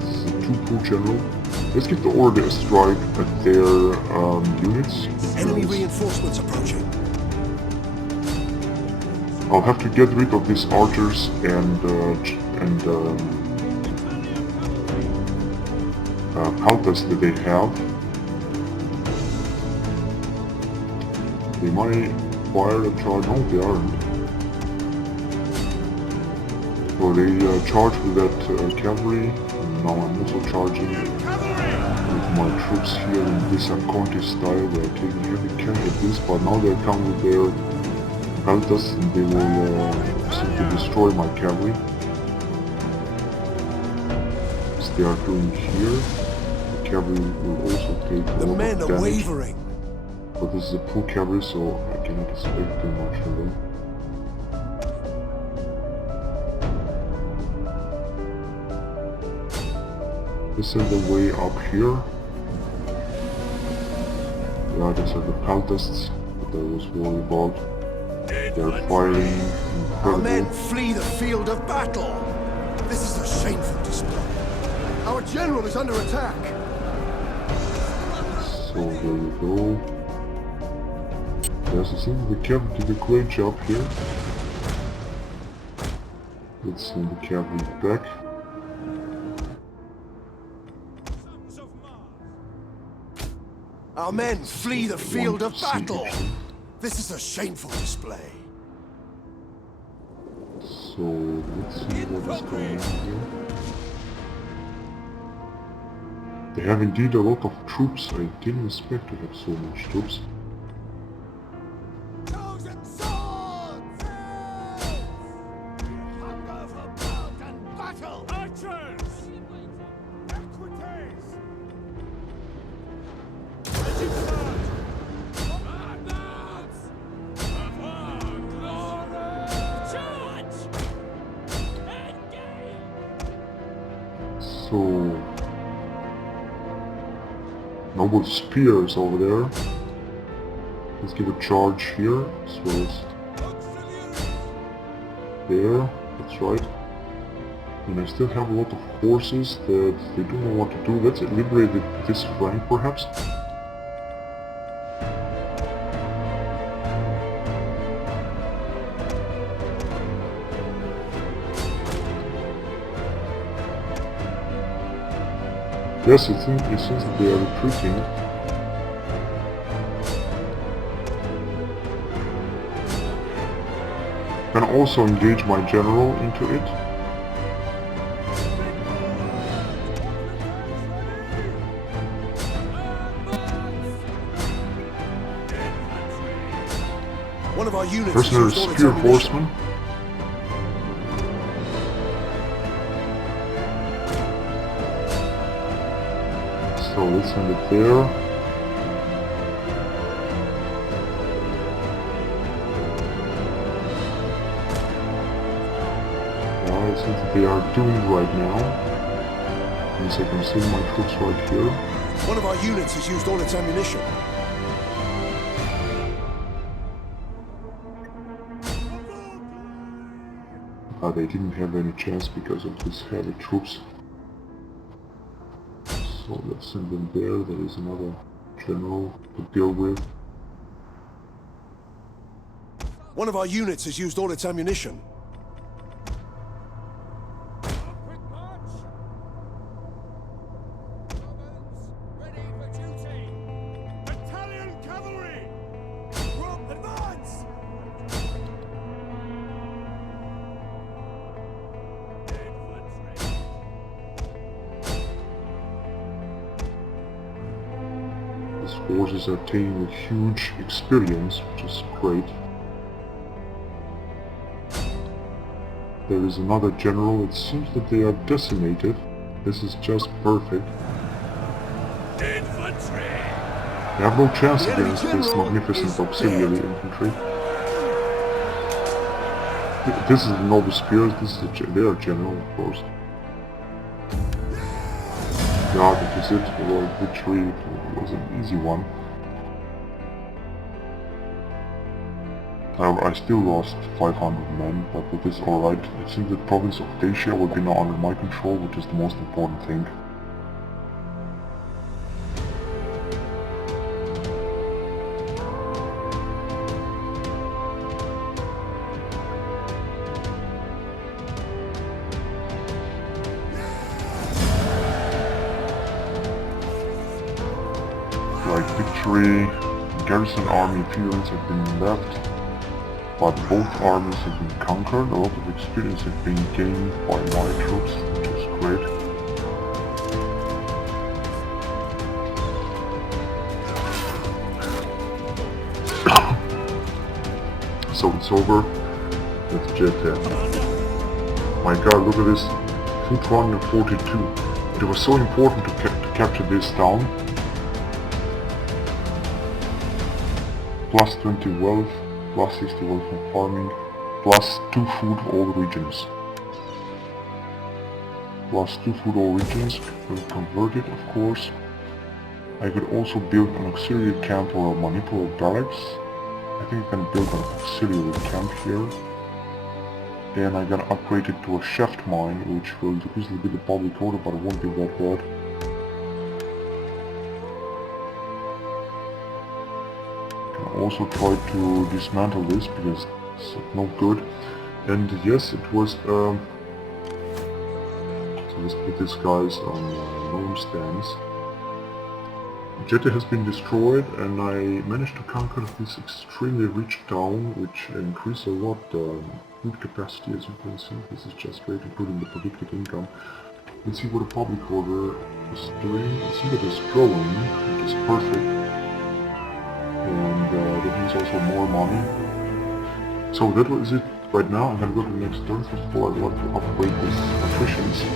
This is a 2-2 general. Let's give the order a strike at their units. Enemy reinforcements approaching. I'll have to get rid of these archers and peltas that they have. They might fire a charge. No, they aren't. So they charge with that cavalry. And now I'm also charging with my troops here in this Conti style. They are taking heavy care of this, but now they come with their peltas and they will simply destroy my cavalry. As they are doing here, the cavalry will also take a The lot men of are damage. wavering. But this is a full cavalry, so I cannot expect too much from them. This is the way up here. Yeah, these are the peltasts that I was worried about. They're firing Our men incredible. flee the field of battle. This is a shameful display. Our general is under attack. So there you go. Yes, I think the cavalry did a great job here. Let's send the cavalry back. Our men flee the field of Siege. battle. This is a shameful display. So let's see what is going on here. They have indeed a lot of troops. I didn't expect to have so much troops. Chosen swords! Hunger for blood and battle! Archers! Equites! So noble spears over there. Let's give a charge here as well as there. That's right. And I still have a lot of horses that they don't know what to do. Let's liberate this flank perhaps. Yes, it seems that they are retreating. Can also engage my general into it. One of our units There's has another used all its spear ammunition. horseman. So let's send it there. Yeah, it seems that they are doing right now. Yes, I can see my troops right here. One of our units has used all its ammunition. They didn't have any chance because of these heavy troops. So let's send them there. There is another general to deal with. One of our units has used all its ammunition. Ready for duty! Battalion cavalry! Group advance! These forces are taking a huge experience, which is great. There is another general. It seems that they are decimated. This is just perfect. Infantry! They have no chance The enemy against this general magnificent is auxiliary dead. infantry. This is the noble spears. This is their general, of course. Yeah, that is it. Well, victory was an easy one. I still lost 500 men, but it is alright. It seems the province of Dacia will be now under my control, which is the most important thing. Like victory, garrison army appearance have been left. But both armies have been conquered. A lot of experience have been gained by my troops, which is great. So it's over. Let's jet there. My god, look at this. 242. It was so important to capture this town. Plus 20 wealth. Plus 60 wealth from farming, plus 2 food all regions. Plus 2 food all regions, will convert it of course. I could also build an auxiliary camp or a manipulative barracks. I think I can build an auxiliary camp here. Then I'm gonna upgrade it to a shaft mine, which will decrease a little bit the public order, but it won't be that bad. Also try to dismantle this because it's no good. And yes, it was so let's put these guys on known stance. Jetta has been destroyed and I managed to conquer this extremely rich town, which increased a lot food capacity, as you can see. This is just great, including the predicted income. Let's see what the public order is doing. You see that it's growing, which is perfect. And that means also more money. So that was it right now. I'm gonna go to the next turn. First of all, I'd like to upgrade this efficiency.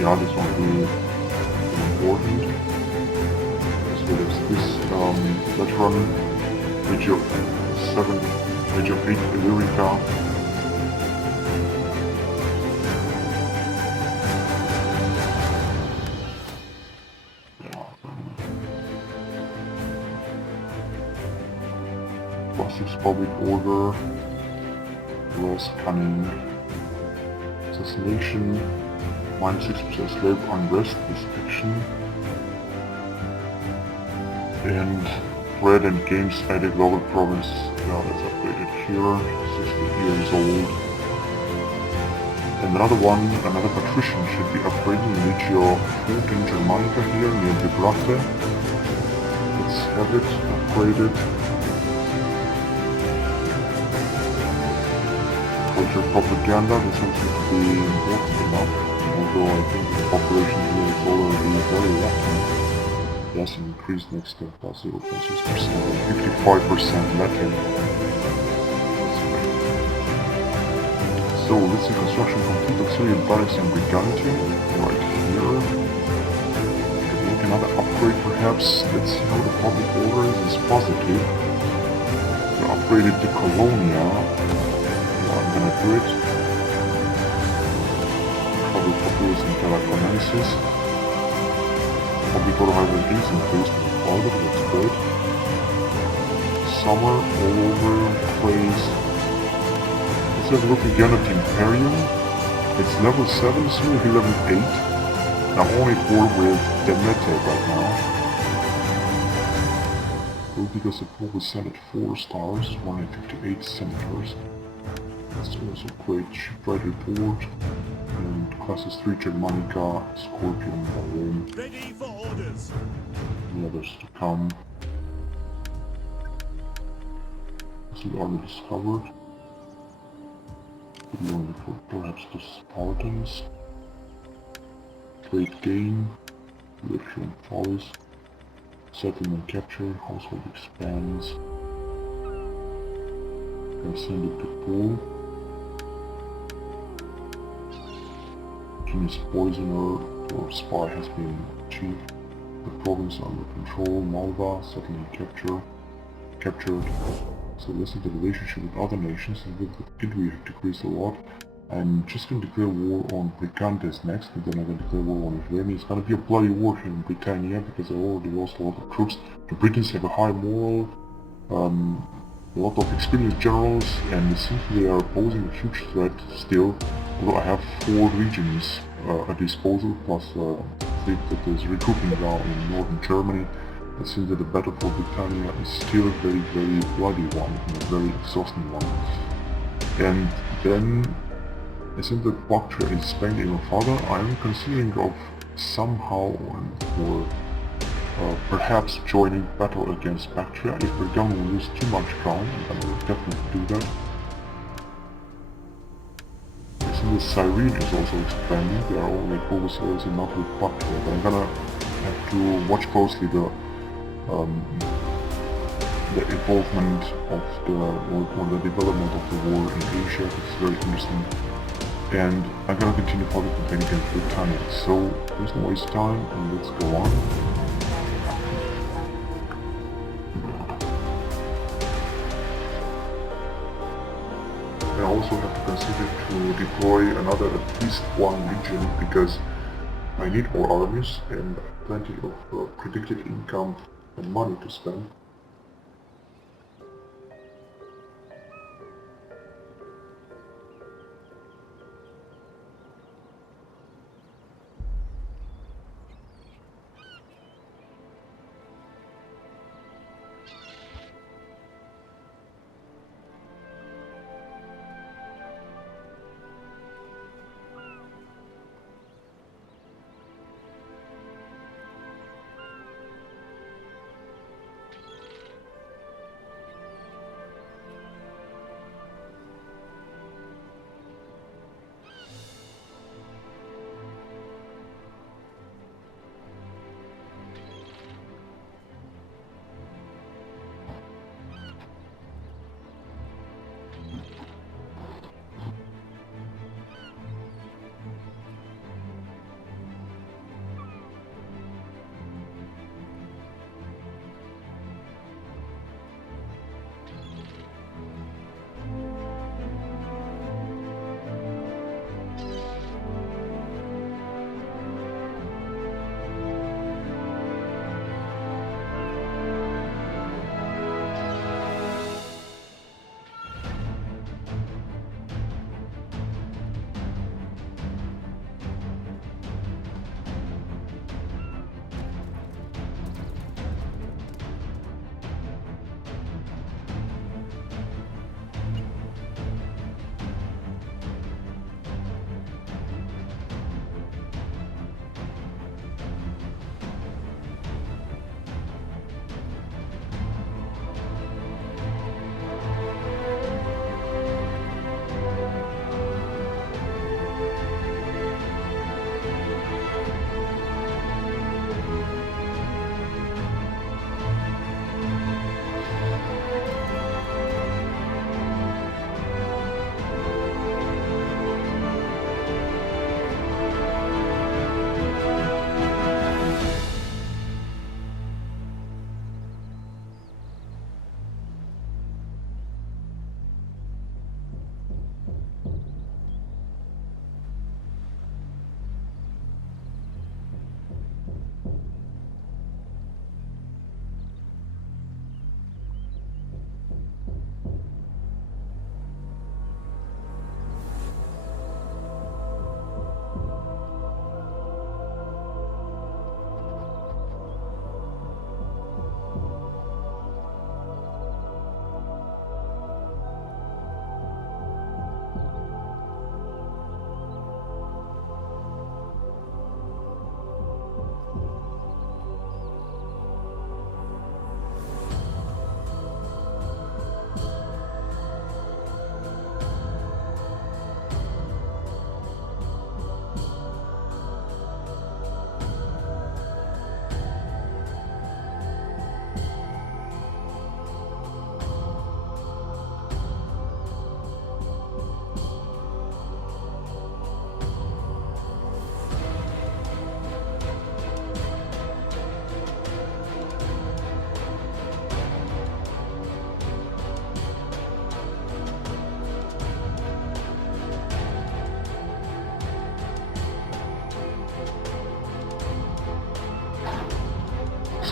Yeah, this will be important. So there's this veteran, age of 7, age of 8 Illyrica. +6 public order, loss, cunning, assassination, -6% slave unrest restriction, and bread and games added global province. Now let's upgrade it here. 60 years old. And another one, another patrician should be upgraded. You reach your fort in Germanica here near Gibraltar. Let's have it upgraded. Culture propaganda, this one seems to be important enough. Although I think the population here is already very Latin. Yes, increased next step by 0.6% and 55% Latin. So let's see, construction complete of Syrian barracks and Brigantia right here. Make another upgrade perhaps. Let's see how the public order is positive. We upgraded to Colonia. I'm gonna do it. Public populace and telekinesis. Public order highway is increased with the that's great. Summer all over the place. Let's have a look again at the Imperium. It's level 7, soon will be level 8. I'm only 4 with Demeter right now. Well, because the Pope was sent at 4 stars, 158 senators. That's also great shipwright report. And classes 3 Germanica, Scorpion, Rome. Ready for orders. The others to come. This is already discovered. Belonging for perhaps the Spartans. Trade gain, Electron follies, settlement capture, household expands. And send it to Pool. Genius poisoner or spy has been achieved. The province under control, Malva, settlement captured. So this is the relationship with other nations, and with it we have decreased a lot. I'm just going to declare war on Brigantes next, and then I'm going to declare war on Lithuania. It's going to be a bloody war here in Britannia, because I already lost a lot of troops. The Britons have a high moral, a lot of experienced generals, and it seems they are posing a huge threat still. Although I have 4 regions at disposal, plus a fleet that is recruiting now in northern Germany. It seems that the battle for Britannia is still a very, very bloody one, and a very exhausting one. And then, it seems that Bactria is Spain my father. I am considering of somehow or perhaps joining battle against Bactria. If Britannia will lose too much ground, then I will definitely do that. I see the Cyrene is also expanding. They are all like overseers and not with Bactria, but I'm gonna have to watch closely the involvement of or the development of the war in Asia. It's very interesting, and I'm gonna continue public campaign against Britannia. So there's no waste time, and let's go on. I also have to consider to deploy another at least 1 legion, because I need more armies and plenty of predicted income and money to spend.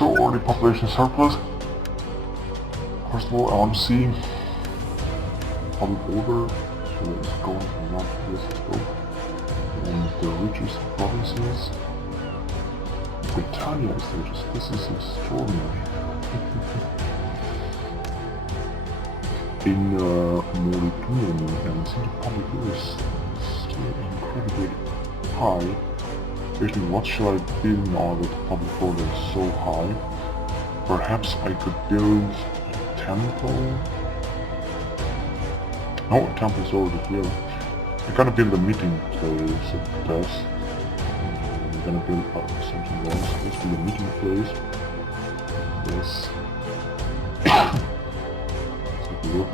So, already population surplus. First of all, I want to see public order. So let's go from north to west, let's go. And the richest provinces. Britannia is the richest. This is extraordinary. In Mauritania, and since the public order is still incredibly high. Actually, what should I build now that the public order is so high? Perhaps I could build a temple? No, a temple is already here. I'm gonna build a meeting place at best. I'm gonna build something else. Let's build a meeting place. Yes. Let's have a look.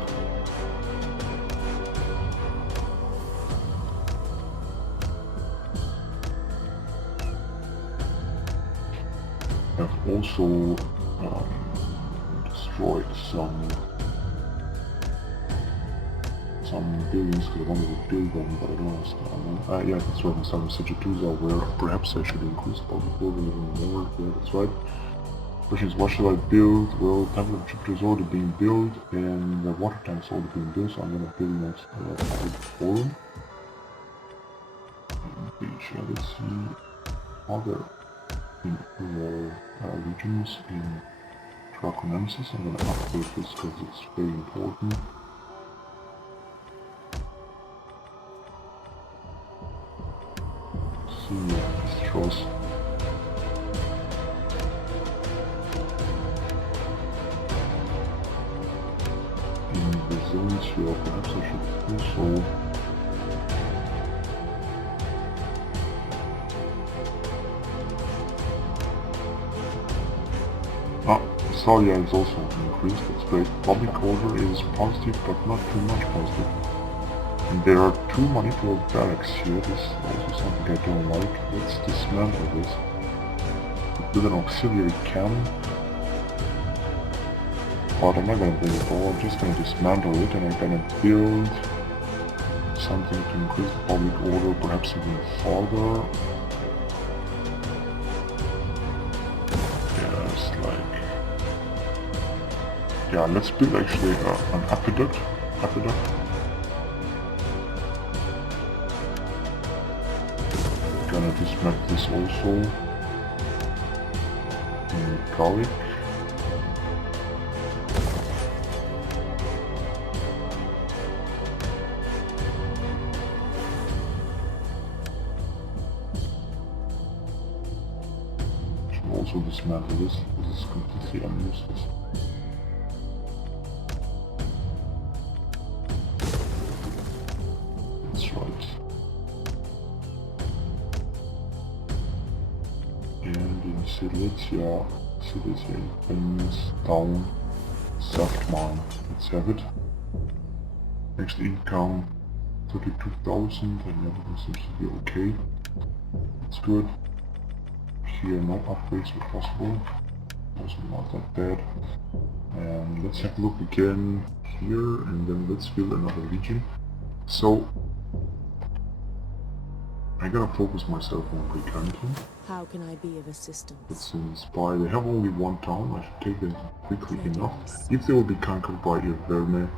I've also destroyed some buildings because I wanted to build them, but I don't understand. Yeah, that's right, some subjects are where perhaps I should increase public order even more. Yeah, that's right. Question is, what should I build? Well, the Temple of Jupiter is already being built, and the water tank is already being built, so I'm gonna build next public forum. Yeah, let's see other regions in Draconensis. I'm gonna upgrade this because it's very important. See, destroys. In the zones here, perhaps I should also Soria is also increased, that's great. Public order is positive, but not too much positive. And there are two manipulated barracks here, this is also something I don't like. Let's dismantle this. Build an auxiliary cannon. But I'm not gonna build it all, I'm just gonna dismantle it and I'm gonna build something to increase the public order, perhaps even further. Yeah, let's build actually an aqueduct. Gonna dismantle this also. Garlic. Should also dismantle this. This is completely useless. Silesia things down, soft mine, let's have it. Next income 32,000 and everything seems to be okay. That's good. Here no upgrades if possible, also not that bad. And let's have a look again here and then let's build another region. So I'm gonna focus myself on Britannia. How can I be of assistance? Let's inspire. They have only one town. I should take them quickly enough. If they will be conquered by Iverne,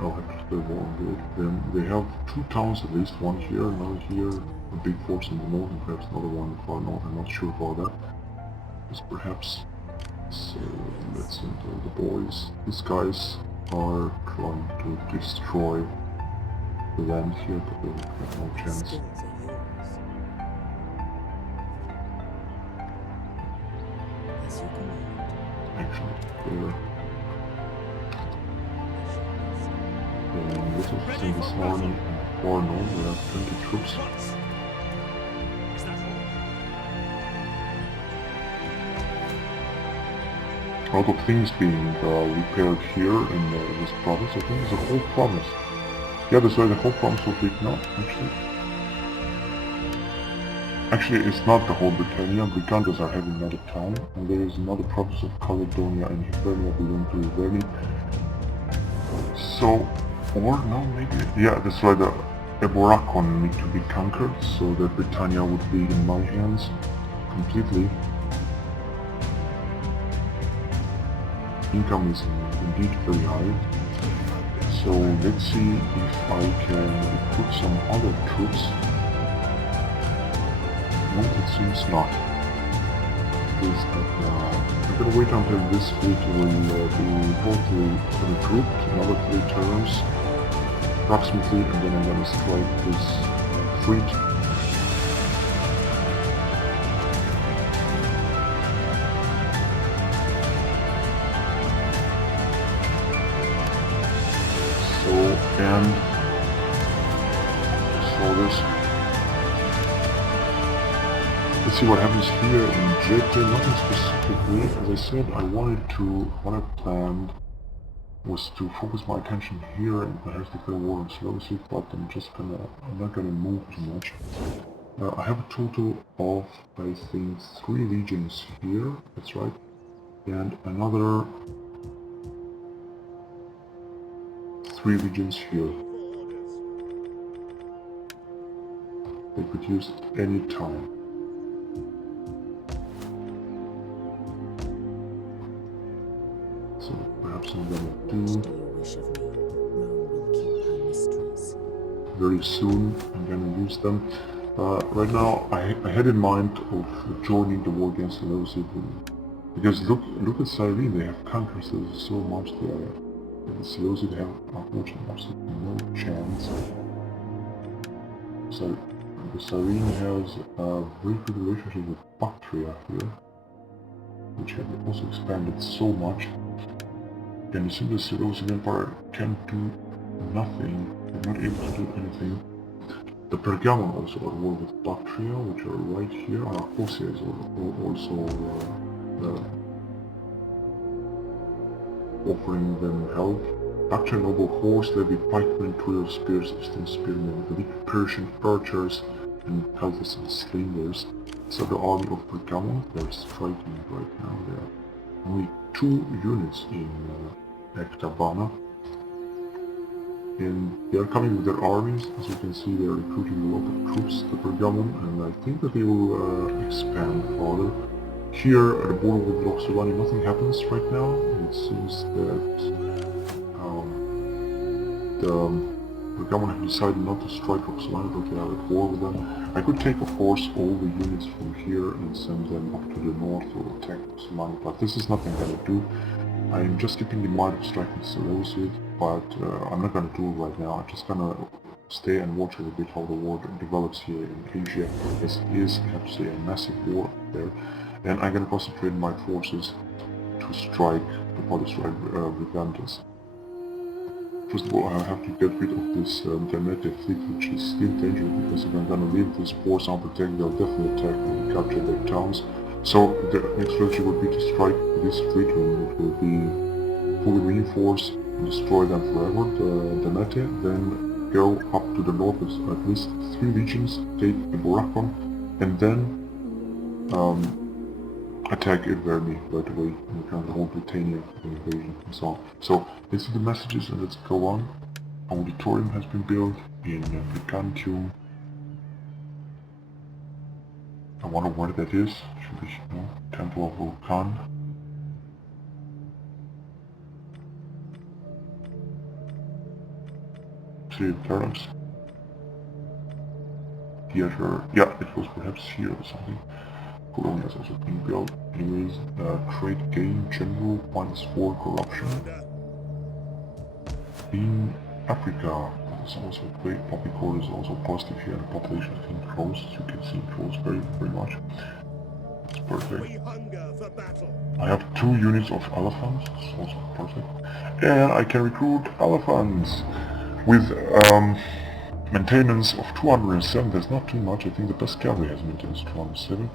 I'll have to play war on board. Then they have two towns at least. One here, another here. A big force in the north, and perhaps another one far north. I'm not sure about that. Just perhaps. So let's send all the boys. These guys are trying to destroy the land here, but they have no chance. Actually, there. And this is in this morning and far north, we have 20 troops. A lot of things being repaired here in this province. I think it's a whole province. Yeah, that's why the whole province will be now, actually. Actually, it's not the whole Britannia. Britannians are having another town, and there is another province of Caledonia and Hibernia belong to Hibernia. So, or no, maybe, yeah, that's why the Eboracon need to be conquered, so that Britannia would be in my hands completely. income is indeed very high. So let's see if I can recruit some other troops. No, it seems not. I'm gonna wait until this fleet will be totally regrouped, another 3 turns approximately, and then I'm gonna strike this fleet. And so this. Let's see what happens here in Jetta. Nothing specifically. As I said, what I planned was to focus my attention here and perhaps declare war on Seleucid, but I'm not gonna move too much. I have a total of, I think, 3 legions here. That's right, and another 3 legions here. They could use it any time. So perhaps I'm gonna do very soon. I'm gonna use them. Right now, I had in mind of joining the war against Seleucid, because look at Cyrene. They have conquered so much there. The Seleucid have unfortunately absolutely no chance. So the Cyrene has a very good relationship with Bactria here, which have also expanded so much. And it seems the Seleucid Empire can do nothing, they're not able to do anything. The Pergamon also at war with Bactria, which are right here. Arcosia is also offering them help. Bactria noble horse, levy pikemen, trio spears, eastern spearmen, the big Persian archers, and pelters and slingers. So the army of Pergamon, they're striking right now. There are only 2 units in Ecbatana. And they are coming with their armies. As you can see, they are recruiting a lot of troops to Pergamon, and I think that they will expand further. Here at the border with Roxolani, nothing happens right now. It seems that the Pergamon have decided not to strike Roxolani, but they are at war with them. I could take, of course, all the units from here and send them up to the north to attack Roxolani, but this is nothing I'm gonna do. I am just keeping in mind of striking Seleucid, but I'm not gonna do it right now. I'm just gonna stay and watch a little bit how the war develops here in Asia. This is, I have to say, a massive war there. And I'm gonna concentrate my forces to strike the Polystrike Brigantes. First of all, I have to get rid of this Demete fleet, which is still dangerous, because if I'm gonna leave this force unprotected, they'll definitely attack and capture their towns. So the next strategy would be to strike this fleet, and it will be fully reinforced and destroy them forever, the Demete, then go up to the north with at least 3 legions, take Borakon, and then attack Iverni right away and kind of the whole Britannia invasion and so on. So let's see the messages and let's go on. Auditorium has been built in Brigantium. I wonder where that is. Should be, no, Temple of Vulcan. See the Paradox. Theater. Yeah, it was perhaps here or something. Colonia has also been built. Anyways, trade gain general -4 corruption. In Africa, there's also great public order is also positive here, and the population is getting close. As you can see, close very much. It's perfect. I have 2 units of elephants, it's also perfect. And I can recruit elephants with maintenance of 207. There's not too much. I think the best cavalry has maintenance 207.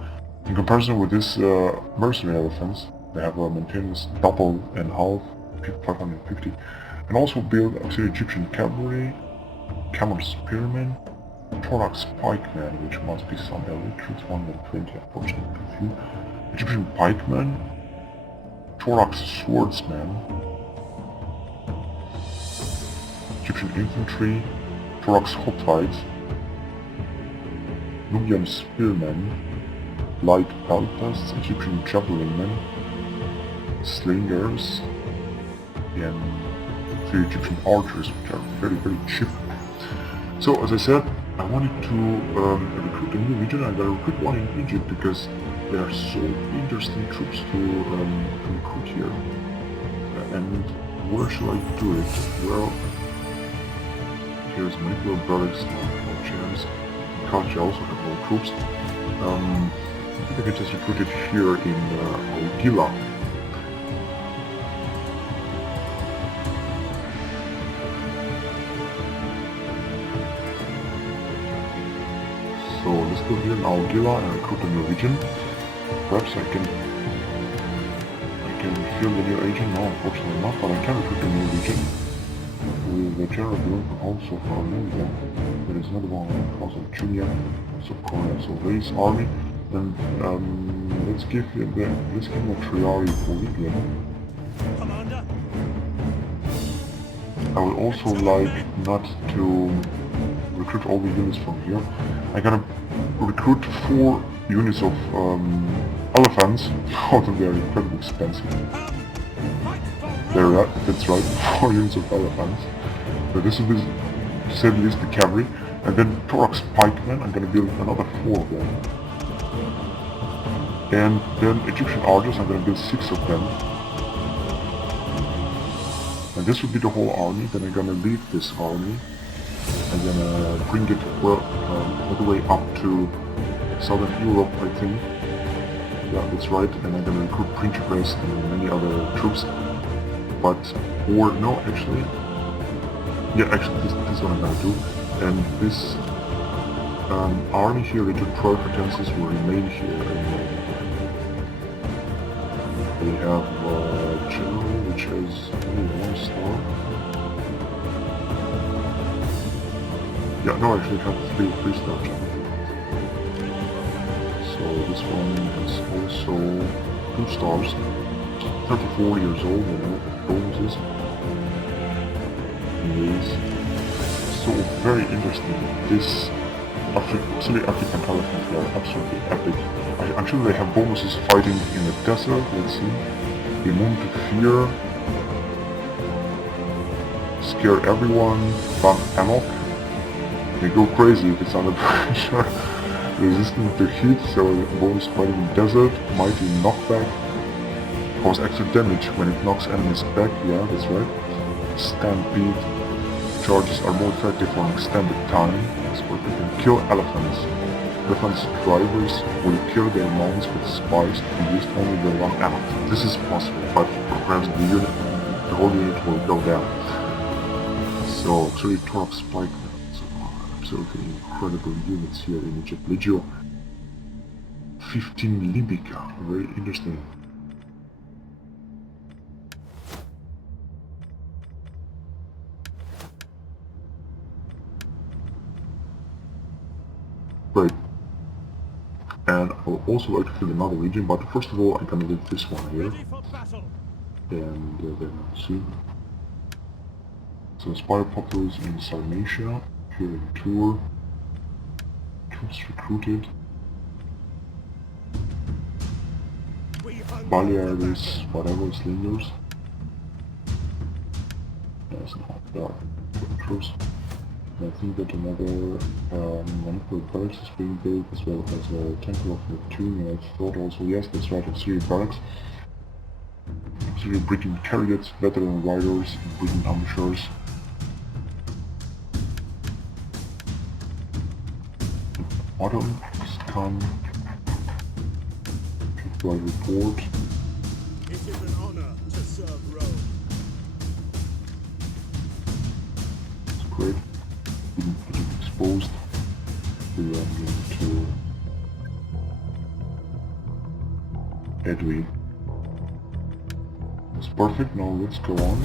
In comparison with this mercenary elephants, they have a maintenance double and half, 550. And also build auxiliary Egyptian cavalry, camel spearmen, thorax pikemen, which must be some elite troops, 120 unfortunately too few. Egyptian pikemen, thorax swordsmen, Egyptian infantry, thorax hoplites, Nubian spearmen, light peltasts, Egyptian javelin men, slingers, and the Egyptian archers, which are very, very cheap. So, as I said, I wanted to recruit a new region. I gotta recruit one in Egypt because there are so interesting troops to recruit here. And where should I do it? Well, here's Medical Barracks, no chance. College I also have no troops. I think I can just recruit it here in Gila. So let's go here in Gila and recruit a new region. Perhaps I can fill the new agent. No, unfortunately not, but I can recruit a new region. With the general group also for Cornelia. There is another one also Junior, also Cornelia. So raise army, and let's give him a Triari for Libya. Commander. I would also like not to recruit all the units from here. I gotta recruit 4 units of elephants, although they are incredibly expensive. That's right, 4 units of elephants. So this will be, to say the least, the cavalry. And then Thorax pikemen, I'm gonna build another 4 of them. And then Egyptian archers, I'm gonna build 6 of them. And this would be the whole army. Then I'm gonna leave this army. I'm gonna bring it, well, all the way up to Southern Europe, I think. Yeah, that's right. And I'm gonna recruit Principes and many other troops. But, or no, actually, yeah, actually this is what I'm gonna do. And this army here, the Troy pretenses will remain here. They have general, which has only 1 star. Yeah, no, actually it has 3 star general. So this one is also 2 stars. 34 years old, you know, bonuses. Anyways, so very interesting. This absolutely African elephants, they are absolutely epic. I'm sure they have bonuses fighting in the desert. Let's see. Immune to fear. Scare everyone. Ban amok. They go crazy if it's under pressure. Resistant to heat, so bonus fighting in desert. Mighty knockback. Cause extra damage when it knocks enemies back. Yeah, that's right. Stampede. Charges are more effective for an extended time. That's what they can kill elephants. Elephants' drivers will kill their mounts with spies and use only the one ammo. This is possible, but perhaps the whole unit will go down. So, 3 top spike mounts. Absolutely incredible units here in Egypt. Legio 15 Libica. Very interesting. Great. And I would also like to fill another region, but first of all I'm gonna do this one here. And then see. So inspire populace in Sarmatia, here in Tour. Troops recruited. Baleares, whatever, slingers. Yes, no, there are troops. I think that another one for barracks is being built, as well as a temple of Neptune, and I thought also, yes, that's right, auxiliary barracks. Auxiliary Briton chariots, veteran riders, Briton ambushers. Autumn has come. Do I report? It is an honor to serve Rome. That's great. Exposed. We are going to Edwin. That's perfect. Now let's go on.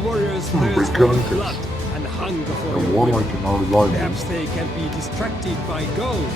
warriors thirst for Recurrent blood and hunger for a your warlike will. in our library. Perhaps they can be distracted by gold.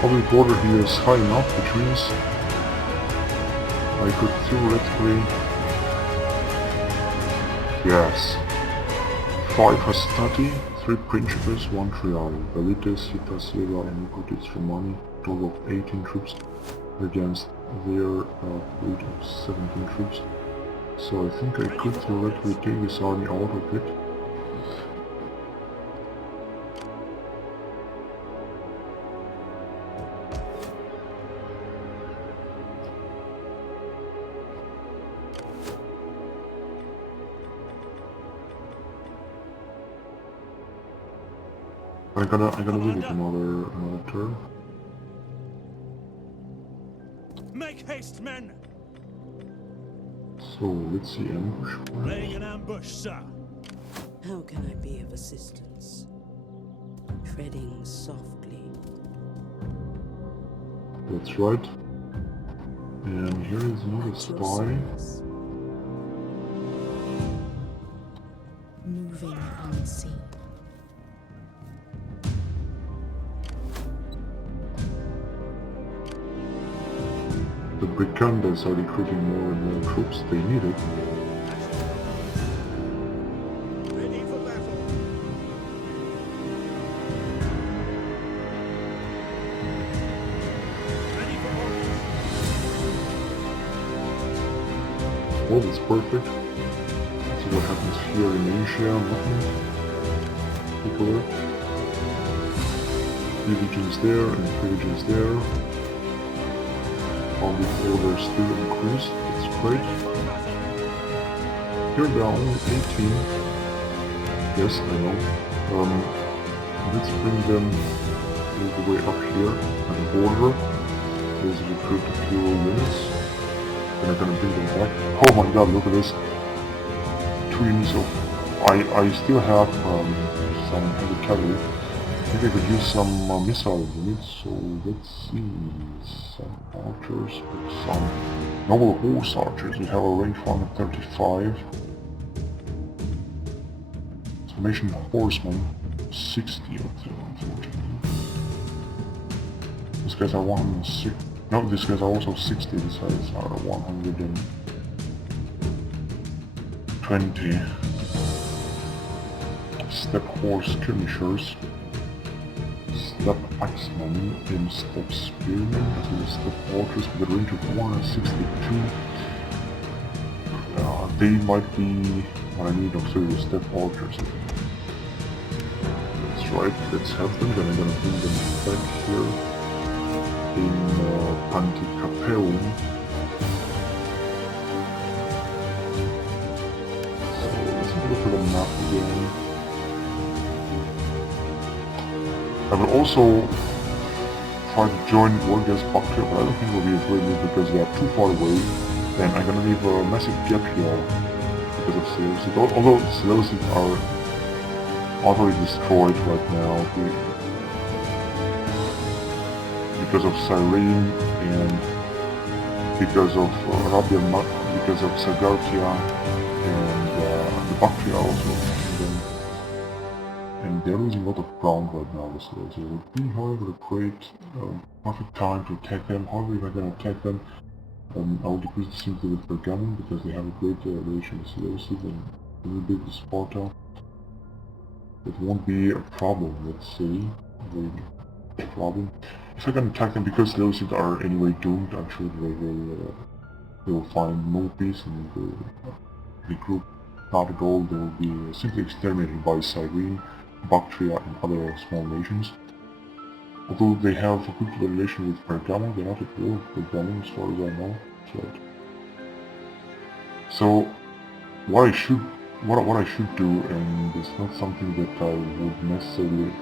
Public border here is high enough, which means I could theoretically... Yes. 5 hastati, 3 principes, 1 trial. Victis, Victis, and Victis Romani, total of 18 troops against their fleet of 17 troops. So I think I could theoretically take this army out of it. I'm gonna leave it another turn. Make haste, men! So let's see, ambush. Laying an ambush, sir. How can I be of assistance? Treading softly. That's right. And here is another At your spy. service. Moving unseen. The Brigandas are recruiting more and more troops. They need it. Ready for battle. Ready for orders. Well, that's perfect. See what happens here in Asia, nothing particular. 3 legions there and 3 legions there. Public order still increased, that's great. Here there are only 18. Yes, I know. Let's bring them all the way up here at the border. There's recruit a few units. And I'm gonna bring them back. Oh my god, look at this. 2 units of... I still have some heavy cavalry. I think I could use some missile units, so let's see. Some archers, some noble horse archers. We have a range of 135. Formation horsemen, 60 of them, unfortunately. These guys are 106. No, these guys are also 60. These guys are 120. Step horse skirmishers. Step axemen and step spearmen, as well as step archers with a range of 162. They might be what I need of serious step archers. That's right, let's have them, then I'm gonna bring them back here in Panticapeum. So let's have a look at the map again. I will also try to join war against Bactria, but I don't think it will be a great move because they are too far away, and I'm gonna leave a massive gap here because of Seleucid. Although Seleucid are utterly destroyed right now because of Cyrene and because of Rabia, because of Sagartia and the Bactria also. And they're losing a lot of ground right now, so it would be, however, a great, perfect time to attack them. However, if I can attack them, I will decrease the sympathy with Pergamon because they have a great relation with Seleucid and a little bit with Sparta. It won't be a problem, let's say, a problem. If I can attack them because Seleucid are anyway doomed, I'm sure they will find no peace and regroup. Not at all, they will be simply exterminated by Cyrene, Bactria and other small nations. Although they have a good relation with Pergamon, they're not at war with Pergamon as far as I know. So what I should do, and it's not something that I would necessarily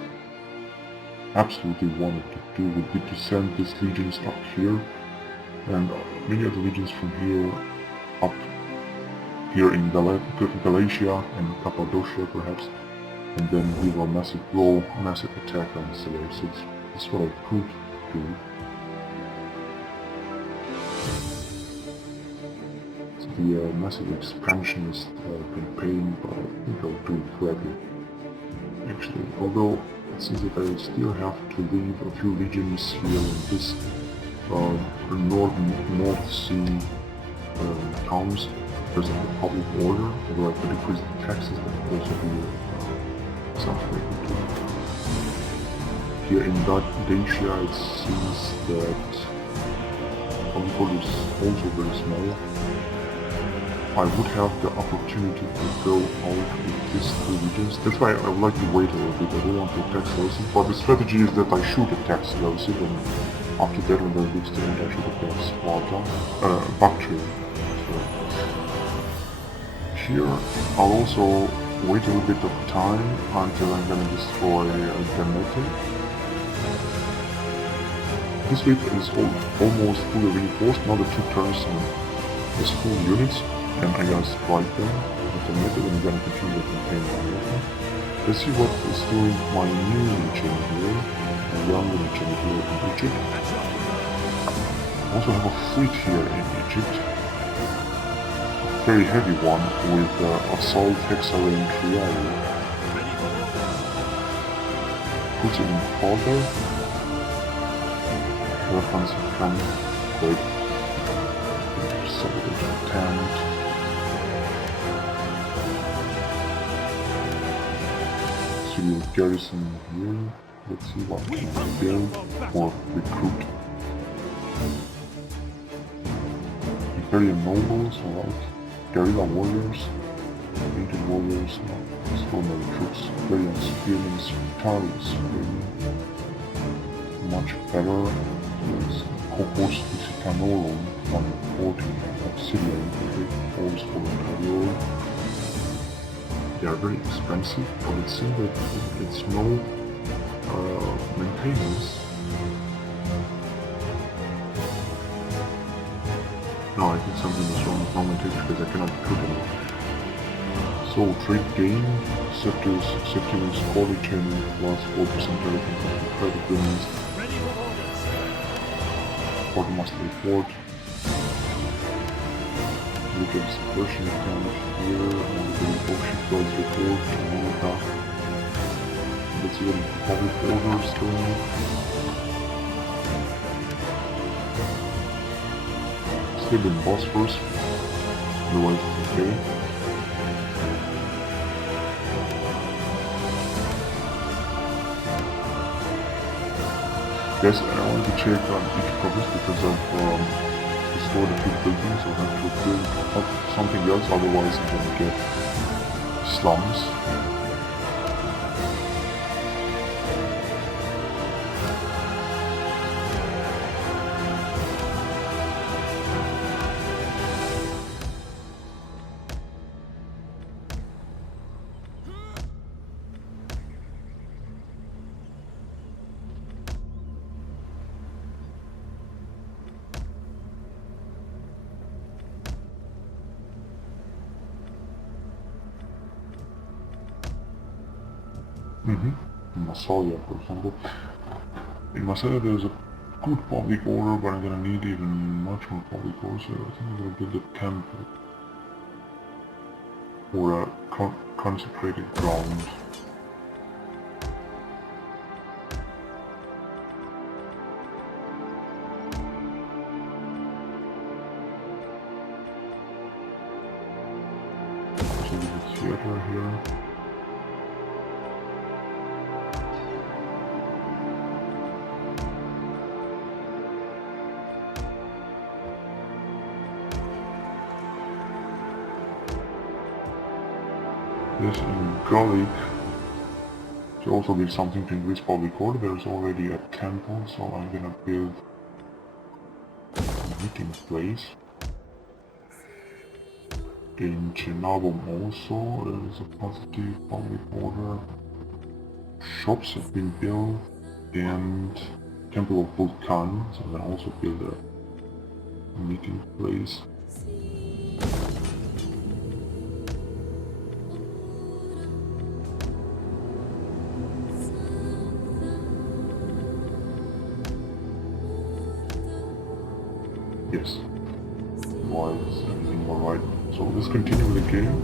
absolutely wanted to do, would be to send these legions up here, and many of the legions from here up here in Galatia and Cappadocia perhaps, and then give a massive blow, a massive attack on Seleucids. That's what I could do. It's the massive expansionist campaign, but I think I'll do it correctly. Actually, although it seems that I will still have to leave a few legions here in this North Sea towns because of the public order, although I could decrease the taxes, that would also be something I could do. Here in Dacia it seems that public order is also very small. I would have the opportunity to go out with these 2 regions. That's why I would like to wait a little bit. I don't want to attack Seleucid, but the strategy is that I should attack Seleucid, and after that, when they're extended, I should attack Sparta, Bactria. Here, I'll also wait a little bit of time until I'm gonna destroy Gamete. This fleet is almost fully reinforced, now the 2 turns as full units, and I'm gonna strike them with Gamete, and I'm gonna continue the campaign on Gamete. Let's see what is doing my new legion here, my young legion here in Egypt. I also have a fleet here in Egypt. Very heavy one with assault hexarane trial. Put it in fodder. Weapons come great. Salvage attempt. Civil garrison here. Let's see what can I build or recruit. Imperial nobles, alright. guerrilla warriors, painted warriors, extraordinary troops, brilliant spearmen, tireless spearmen, much better. There's Cocos Visitanorum, 140, Obsidian infantry, always for the cavalry. They are very expensive, but it seems that it's no maintenance. No, I think something is wrong with normal text because I cannot put it. So, trade gain, Septimus quality training plus 4% everything from credit agreements. Ready for orders, sir. Quartermaster report. Look at subversion account here, and the bullshit price report, and all of that. Let's see what the public order is doing. Still in boss first, otherwise it's okay. Yes, I want to check on each province because I've destroyed a few buildings, so I have to build up something else, otherwise I'm gonna get slums. In Massalia, for example. In Massalia there's a good public order, but I'm gonna need even much more public order, so I think I'm gonna build a temple. Or a consecrated ground. So there's a theater here. This in Gully to also be something to increase public order. There's already a temple, so I'm gonna build a meeting place. In Chenabum also there is a positive public order. Shops have been built, and Temple of Vulcan, so I'm gonna also build a meeting place. Yes. Why is everything alright? So let's continue with the game.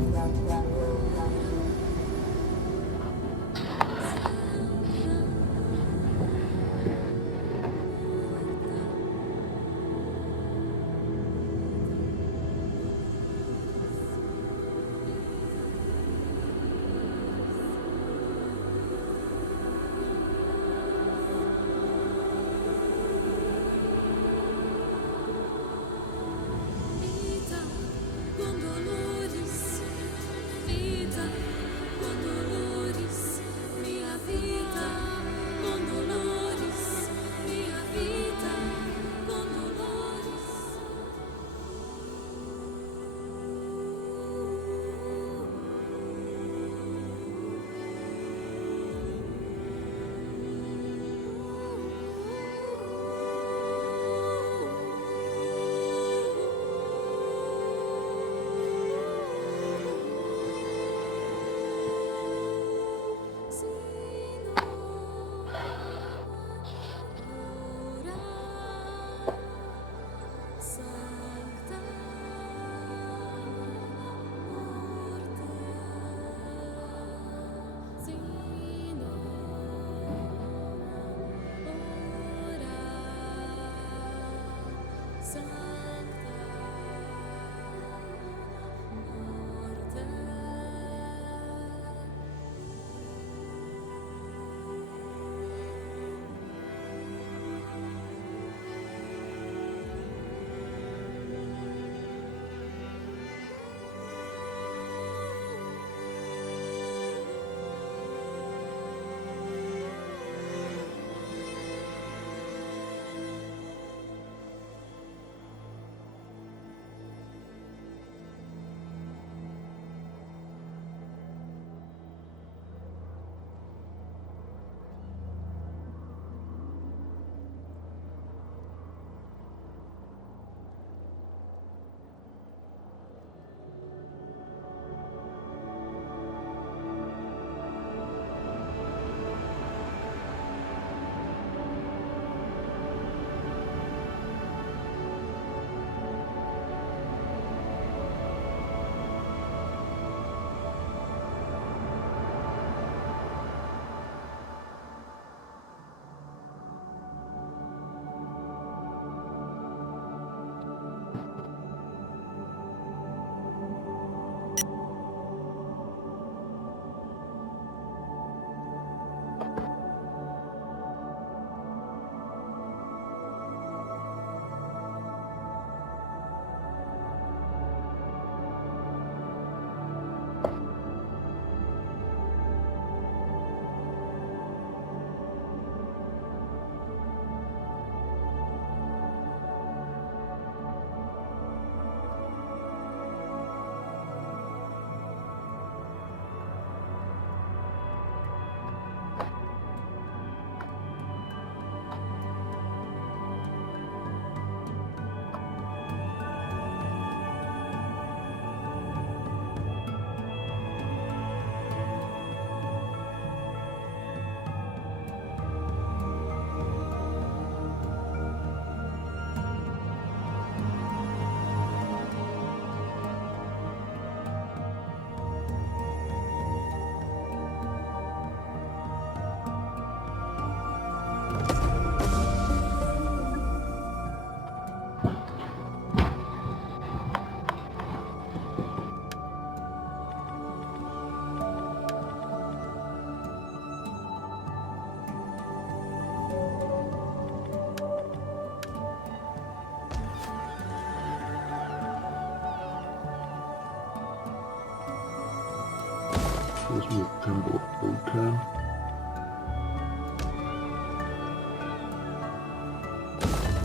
Guess we have Temple of Vulcan.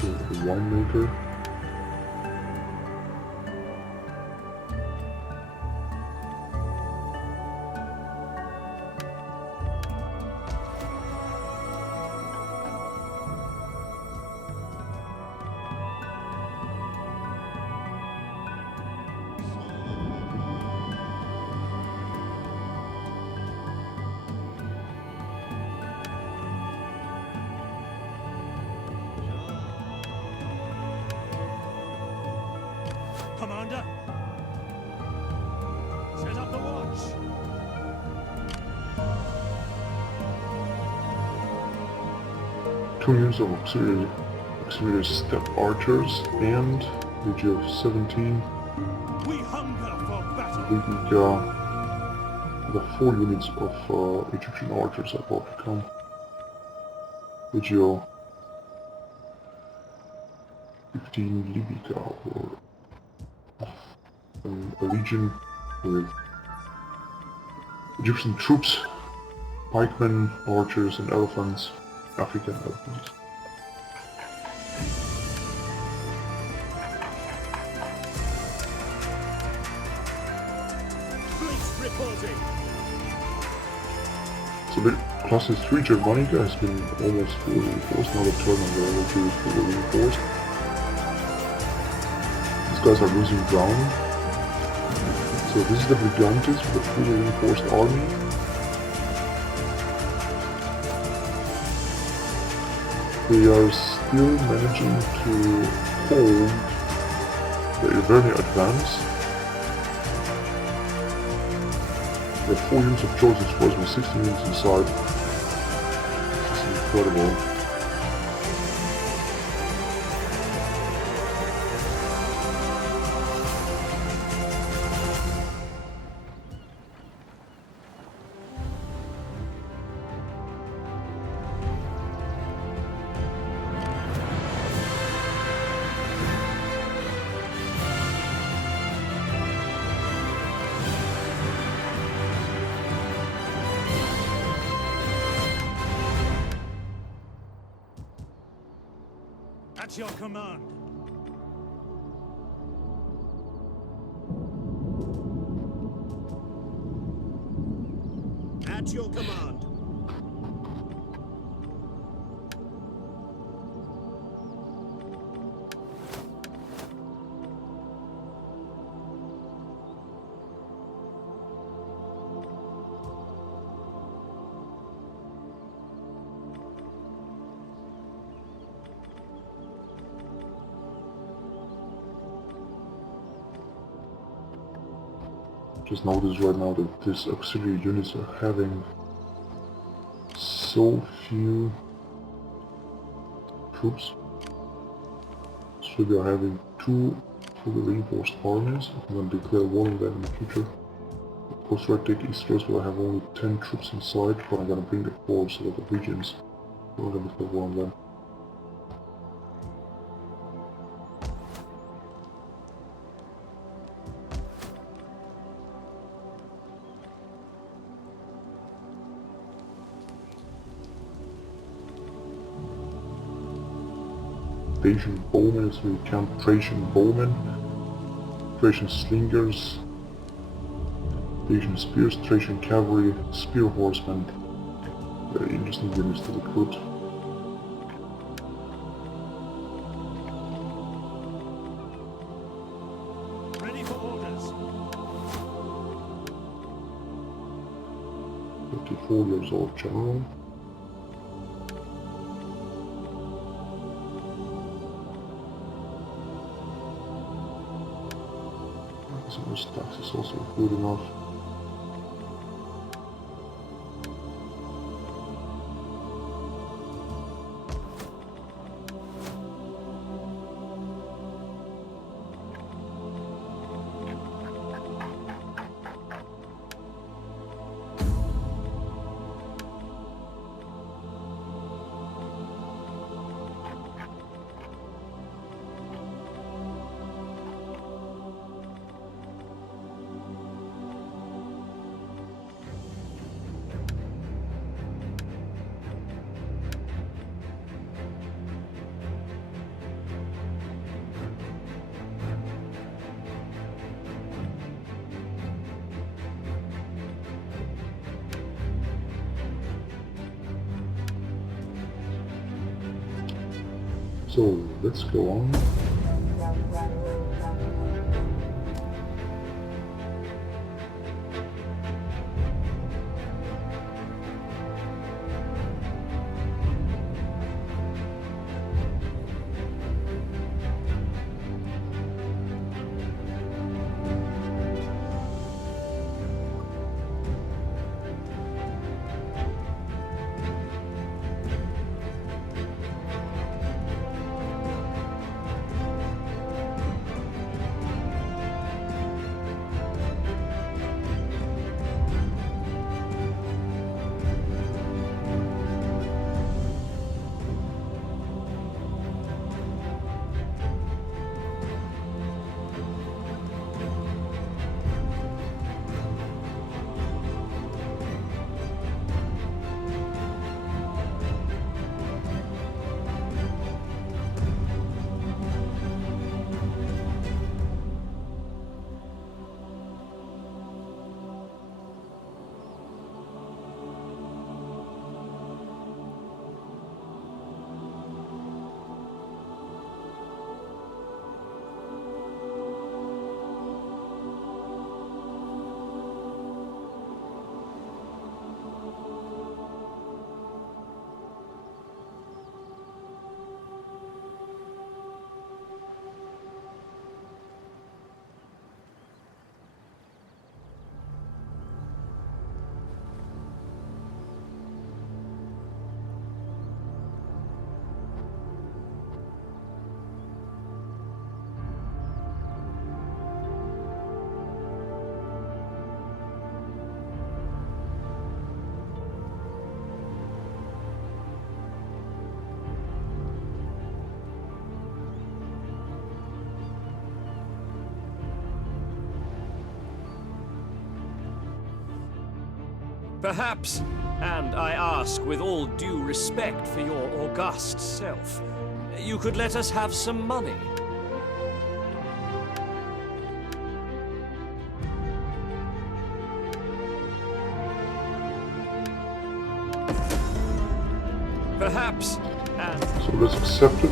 The winemaker. Commander? Set up the watch. Two units of auxiliary step archers and Legion of 17. We hunger for battle. The 4 units of Egyptian archers are about to come. Legio 15 Libica, or a legion with Egyptian troops, pikemen, archers and elephants, African elephants. Fleet reporting. So the Classes 3 Germanica has been almost fully reinforced. Now the turn on the level 2 is fully reinforced. These guys are losing ground. So this is the Brigantes with a fully reinforced army. They are still managing to hold the Ivernia advance. There are 4 units of chosen force with 16 units inside. This is incredible. At your command. At your command. Just notice right now that these auxiliary units are having so few troops. So they are having 2 fully reinforced armies. I'm going to declare war on them in the future. Of course, right take East first will have only 10 troops inside, but I'm going to bring the force of the regions. So I'm going to declare war on them. Thracian bowmen, so we count Thracian bowmen, Thracian slingers, Thracian spears, Thracian cavalry, spear horsemen. Very interesting units to recruit. Ready for orders. 54 years old general. Tax is also good enough. So let's go on. Perhaps, and I ask with all due respect for your august self, you could let us have some money. Perhaps, and... So let's accept it.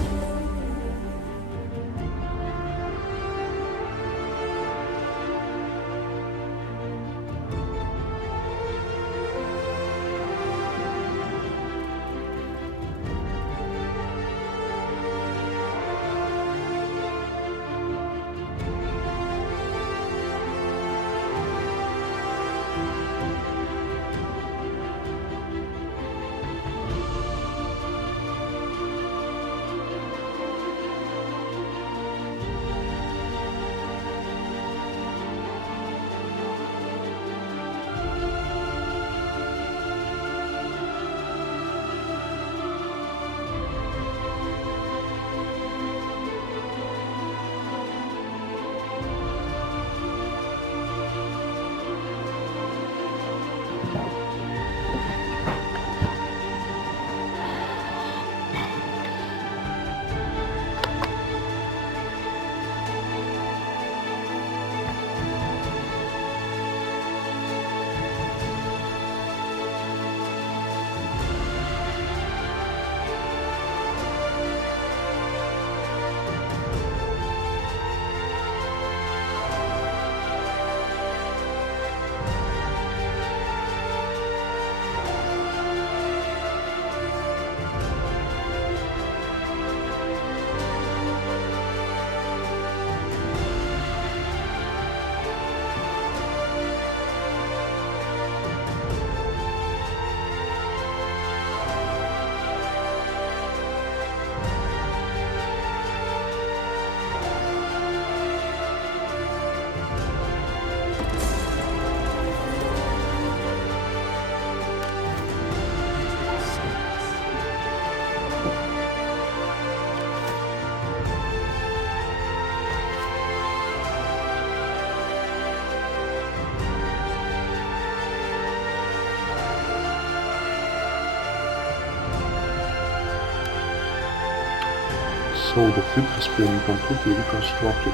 So the fit has been completely reconstructed,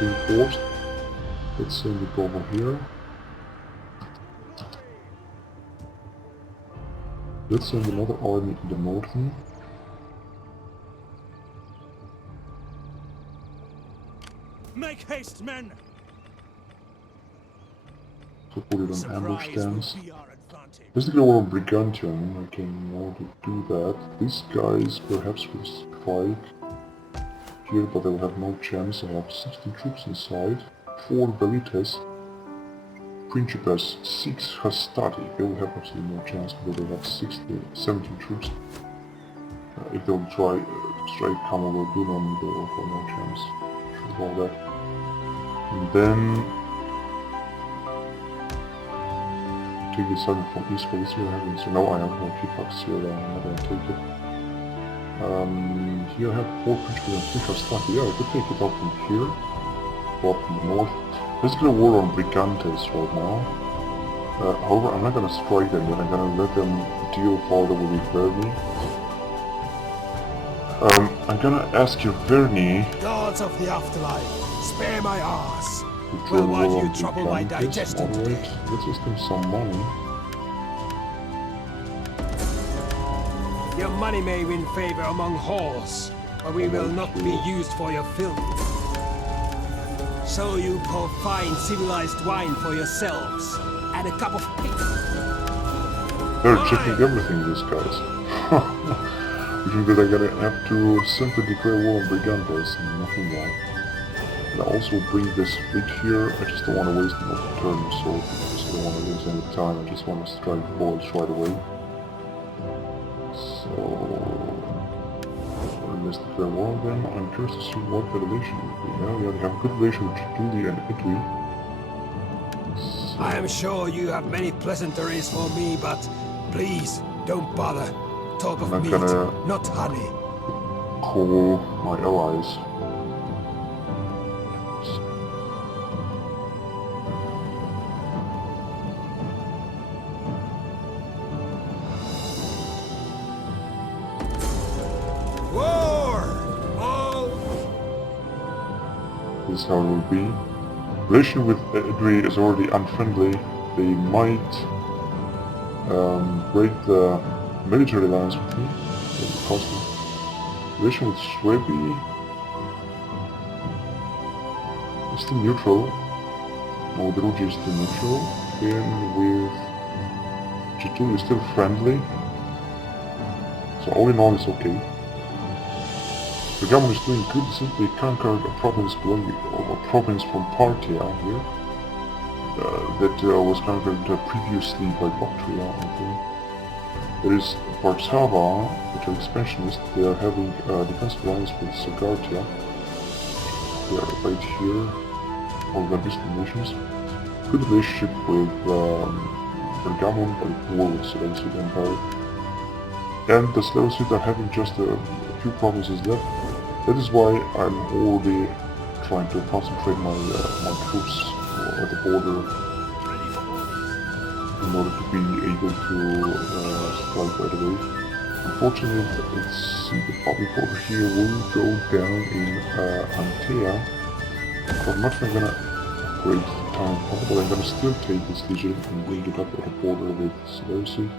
reinforced. Let's send it over here. Let's send another army in the northern. Make haste, men! So put it on ambush Surprise stance. will be our advantage. Basically, we're Brigantium. I can already do that. These guys perhaps will strike here, but they will have no chance. I have 16 troops inside. 4 Veritas. Principes, 6 Hastati. They will have absolutely no chance because they have 17 troops. If they will try to strike Camel or Dunon, they will have no chance. Sure about that. And then take the sergeant from east for this we're having. So now I have no Kifax here, I'm not gonna take it. Here I have 4 Principes and 3 Hastati. Yeah, I could take it out from here. Go up from the north. Basically a war on Brigantes right now. However, I'm not gonna strike them yet, I'm gonna let them deal farther with Verni. I'm gonna ask you, Verni, Gods of the afterlife, spare my ass. to Well, join why do war you on trouble my Brigantes. digestion today? Alright, let's just give some money. Your money may win favor among whores, but we will not be used for your filth. So you pour fine civilized wine for yourselves, and a cup of pig. They're checking everything, these guys. You think that I'm gonna have to simply declare war on Brigantes and nothing more. And I also bring this fleet here. I just don't want to waste another turn or so, because I don't want to lose any time. I just want to strike balls right away. So let's declare war on them. I'm curious to see what the relation would be. Yeah, they have a good relation with Julie and Italy. So, I am sure you have many pleasantries for me, but please don't bother. Talk of I'm meat, not gonna not honey. call my allies. War! All This is how it will be. Relation with Idri is already unfriendly. They might break the military alliance with me. That will cost me. Relation with Shrebi is still neutral. No, Druji is still neutral. Then with Chitul is still friendly. So all in all it's okay. The government is doing good since they conquered a province belonging, or a province from Parthia here, that was conquered previously by Bactria, I think. There is Varsava, which are expansionists. They are having a defensive alliance with Sagartia. They are right here, all the distant nations. Good relationship with Pergamon, but war with Seleucid Empire. And the Seleucid are having just a few provinces left. That is why I'm already trying to concentrate my troops at the border in order to be able to strike right away. Unfortunately, the public border here will go down in Antea. For much I'm gonna upgrade the time but I'm gonna still take this legion and build it up at the border with Seleucid.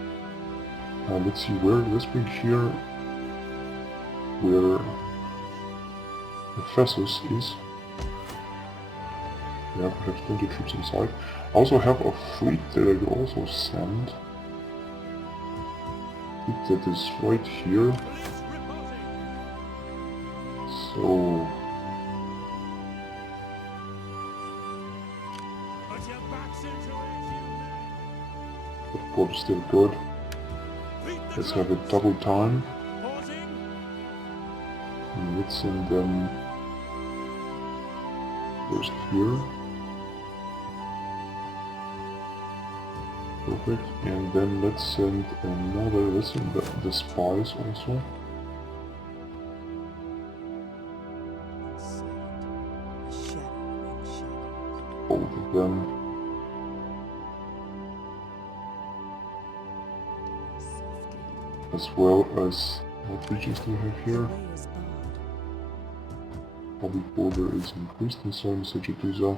Let's see where, let's bring here where Ephesus is. Yeah, perhaps 20 troops inside. I also have a fleet that I could also send. Fleet that is right here. So Put your backs into it, you men! the port is still good. Let's have it double time. Pausing! And let's send them first here. Perfect. And then let's send another, let's send the spies also. A shadow among shadows. Both of them. Softly. As well as, what regions do we have here? Way is barred. Public border is increased in Solomon Sagittarius.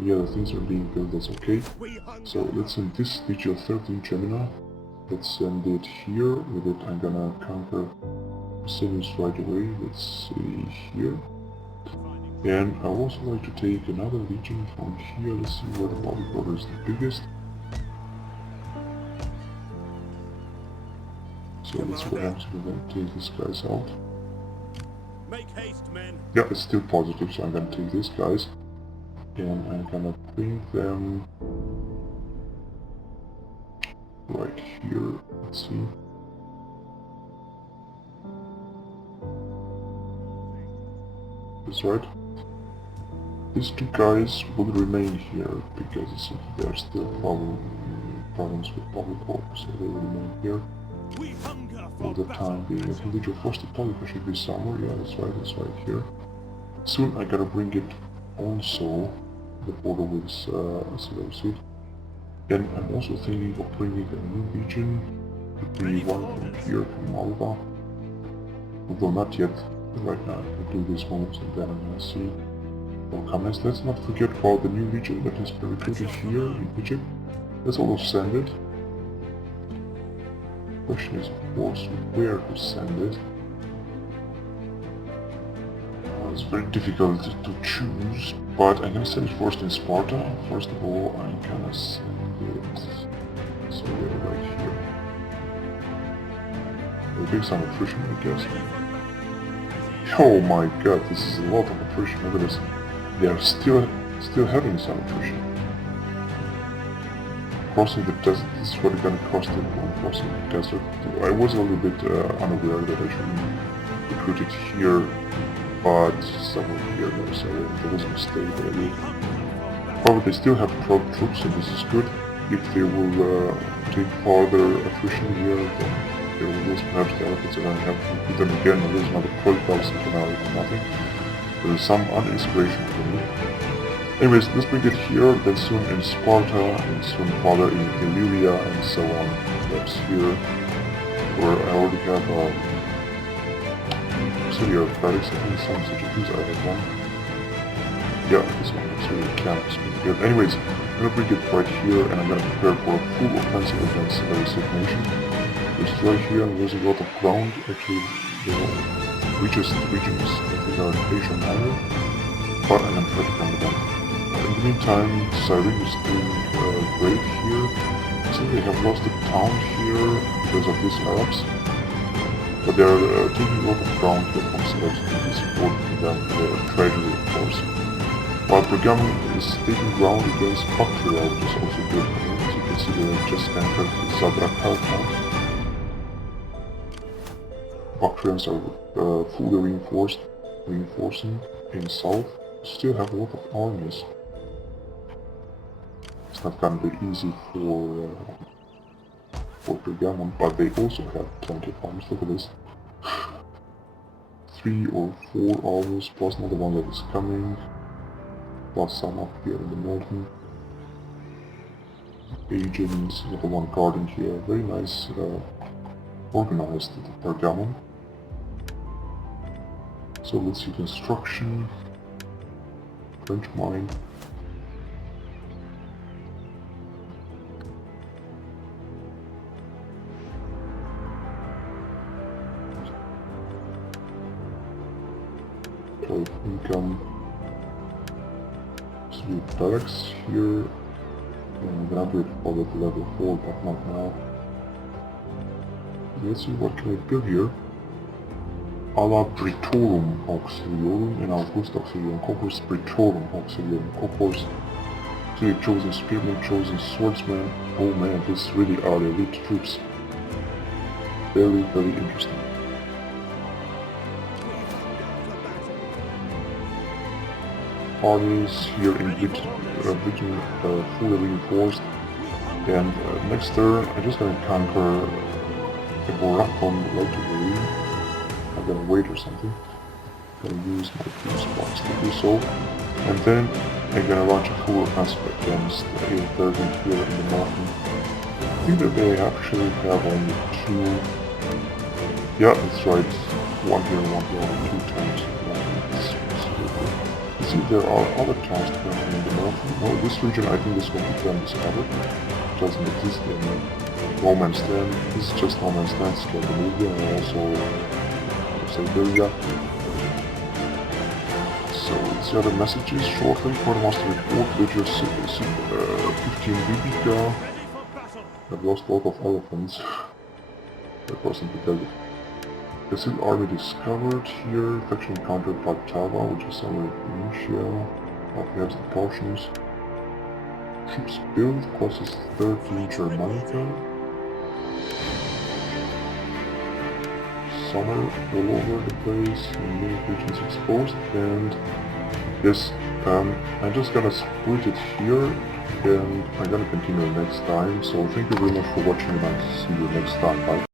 Yeah, the things are being built, that's okay. We hunger. So let's send this Legion 13 Gemini. Let's send it here. With it I'm gonna conquer Simmons right away. Let's see here. And I would also like to take another legion from here. Let's see where the body border is the biggest. So let's go ahead and take these guys out. Make haste, men. Yeah, it's still positive, so I'm gonna take these guys. And I'm gonna bring them right here. Let's see. That's right. These two guys will remain here because it seems there are still problems with public order, so they will remain here We hunger for for the battle. time being. I think your first polygon should be somewhere. Yeah, that's right here. Soon I gotta bring it also the border with silver seed. And I'm also thinking of bringing a new region. Could be one from here, from Malva. Although not yet. Right now I can do this moves and then I'm gonna see what comes. Let's not forget about the new region that has been recruited here in Egypt. Let's also send it. Question is, of course, where to send it. It's very difficult to choose, but I'm gonna send it first in Sparta. First of all, I'm gonna send it somewhere right here. There'll be some attrition, I guess. Oh my god, this is a lot of attrition. Look at this. They are still having some attrition. Crossing the desert, this is what it's gonna cost them on crossing the desert. I was a little bit unaware that I should recruit it here, but somewhere here so there was a mistake that I did. However, they still have troops, so this is good. If they will take further attrition here, then they will lose perhaps the elephants and I have to recruit them again and lose another 12,000 finale for nothing. There is some uninspiration for me. Anyways, let's bring it here, then soon in Sparta, and soon further in Illyria, and so on. Perhaps here, where I already have City of Phoenix, I think some such a piece I have one. Yeah, this one looks really campus pretty good. Anyways, I'm gonna bring it right here, and I'm gonna prepare for a full offensive against the very sick nation. Which is right here, and there's a lot of ground. Actually, the richest regions, I think, are in Asia Minor, but I'm gonna try to come down. In the meantime, Cyrene is doing great here. I think they have lost a town here because of these Arabs. But they're taking a lot of ground here from Celebs to be supporting them, their treasury of course. While Pergamon is taking ground against Bactria, which is also good. As you can see, they have just entered the Zadrakal town. Bactrians are fully reinforcing in south. Still have a lot of armies. It's not gonna be easy for Pergamon, but they also have plenty of armies. Look at this. 3 or 4 armies, plus another one that is coming, plus some up here in the mountain. Agents, another one guarding here. Very nice, organized Pergamon. So let's see construction. French mine. Income. So we have barracks here. And I'm gonna upgrade all at level 4, but not now. Let's see what can I build here. Alla Britorum Auxiliorum and August Auxiliorum, Corpus Britorum Auxiliorum, Corpus to the chosen spearman, chosen swordsman. Oh man, this really are the elite troops. Very, very interesting. Armies here in Britain fully reinforced. And next turn, I'm just gonna conquer the Boracom right away. I'm gonna wait or something. I'm gonna use my few spots to do so. And then I'm gonna launch a full offensive against A30 here in the mountain. I think that they actually have only 2. Yeah, that's right. 1 here, 1 here, only 2 times. You see, there are other towns currently in the mountain. No, this region, I think this will become discovered. It doesn't exist in No Man's Land. This is just No Man's Land, Scandinavia, and also Siberia. So let's see other messages shortly. Quartermaster report, Victis 15 Bibica. I've lost a lot of elephants. That wasn't the good. Brazil army discovered here. Faction encountered Valtava, which is somewhere in Indonesia. We have the portions. Troops built, causes 13 Germanica. Summer all over the place, many regions exposed, and yes, I'm just gonna split it here, and I'm gonna continue next time. So thank you very much for watching, and I'll see you next time. Bye.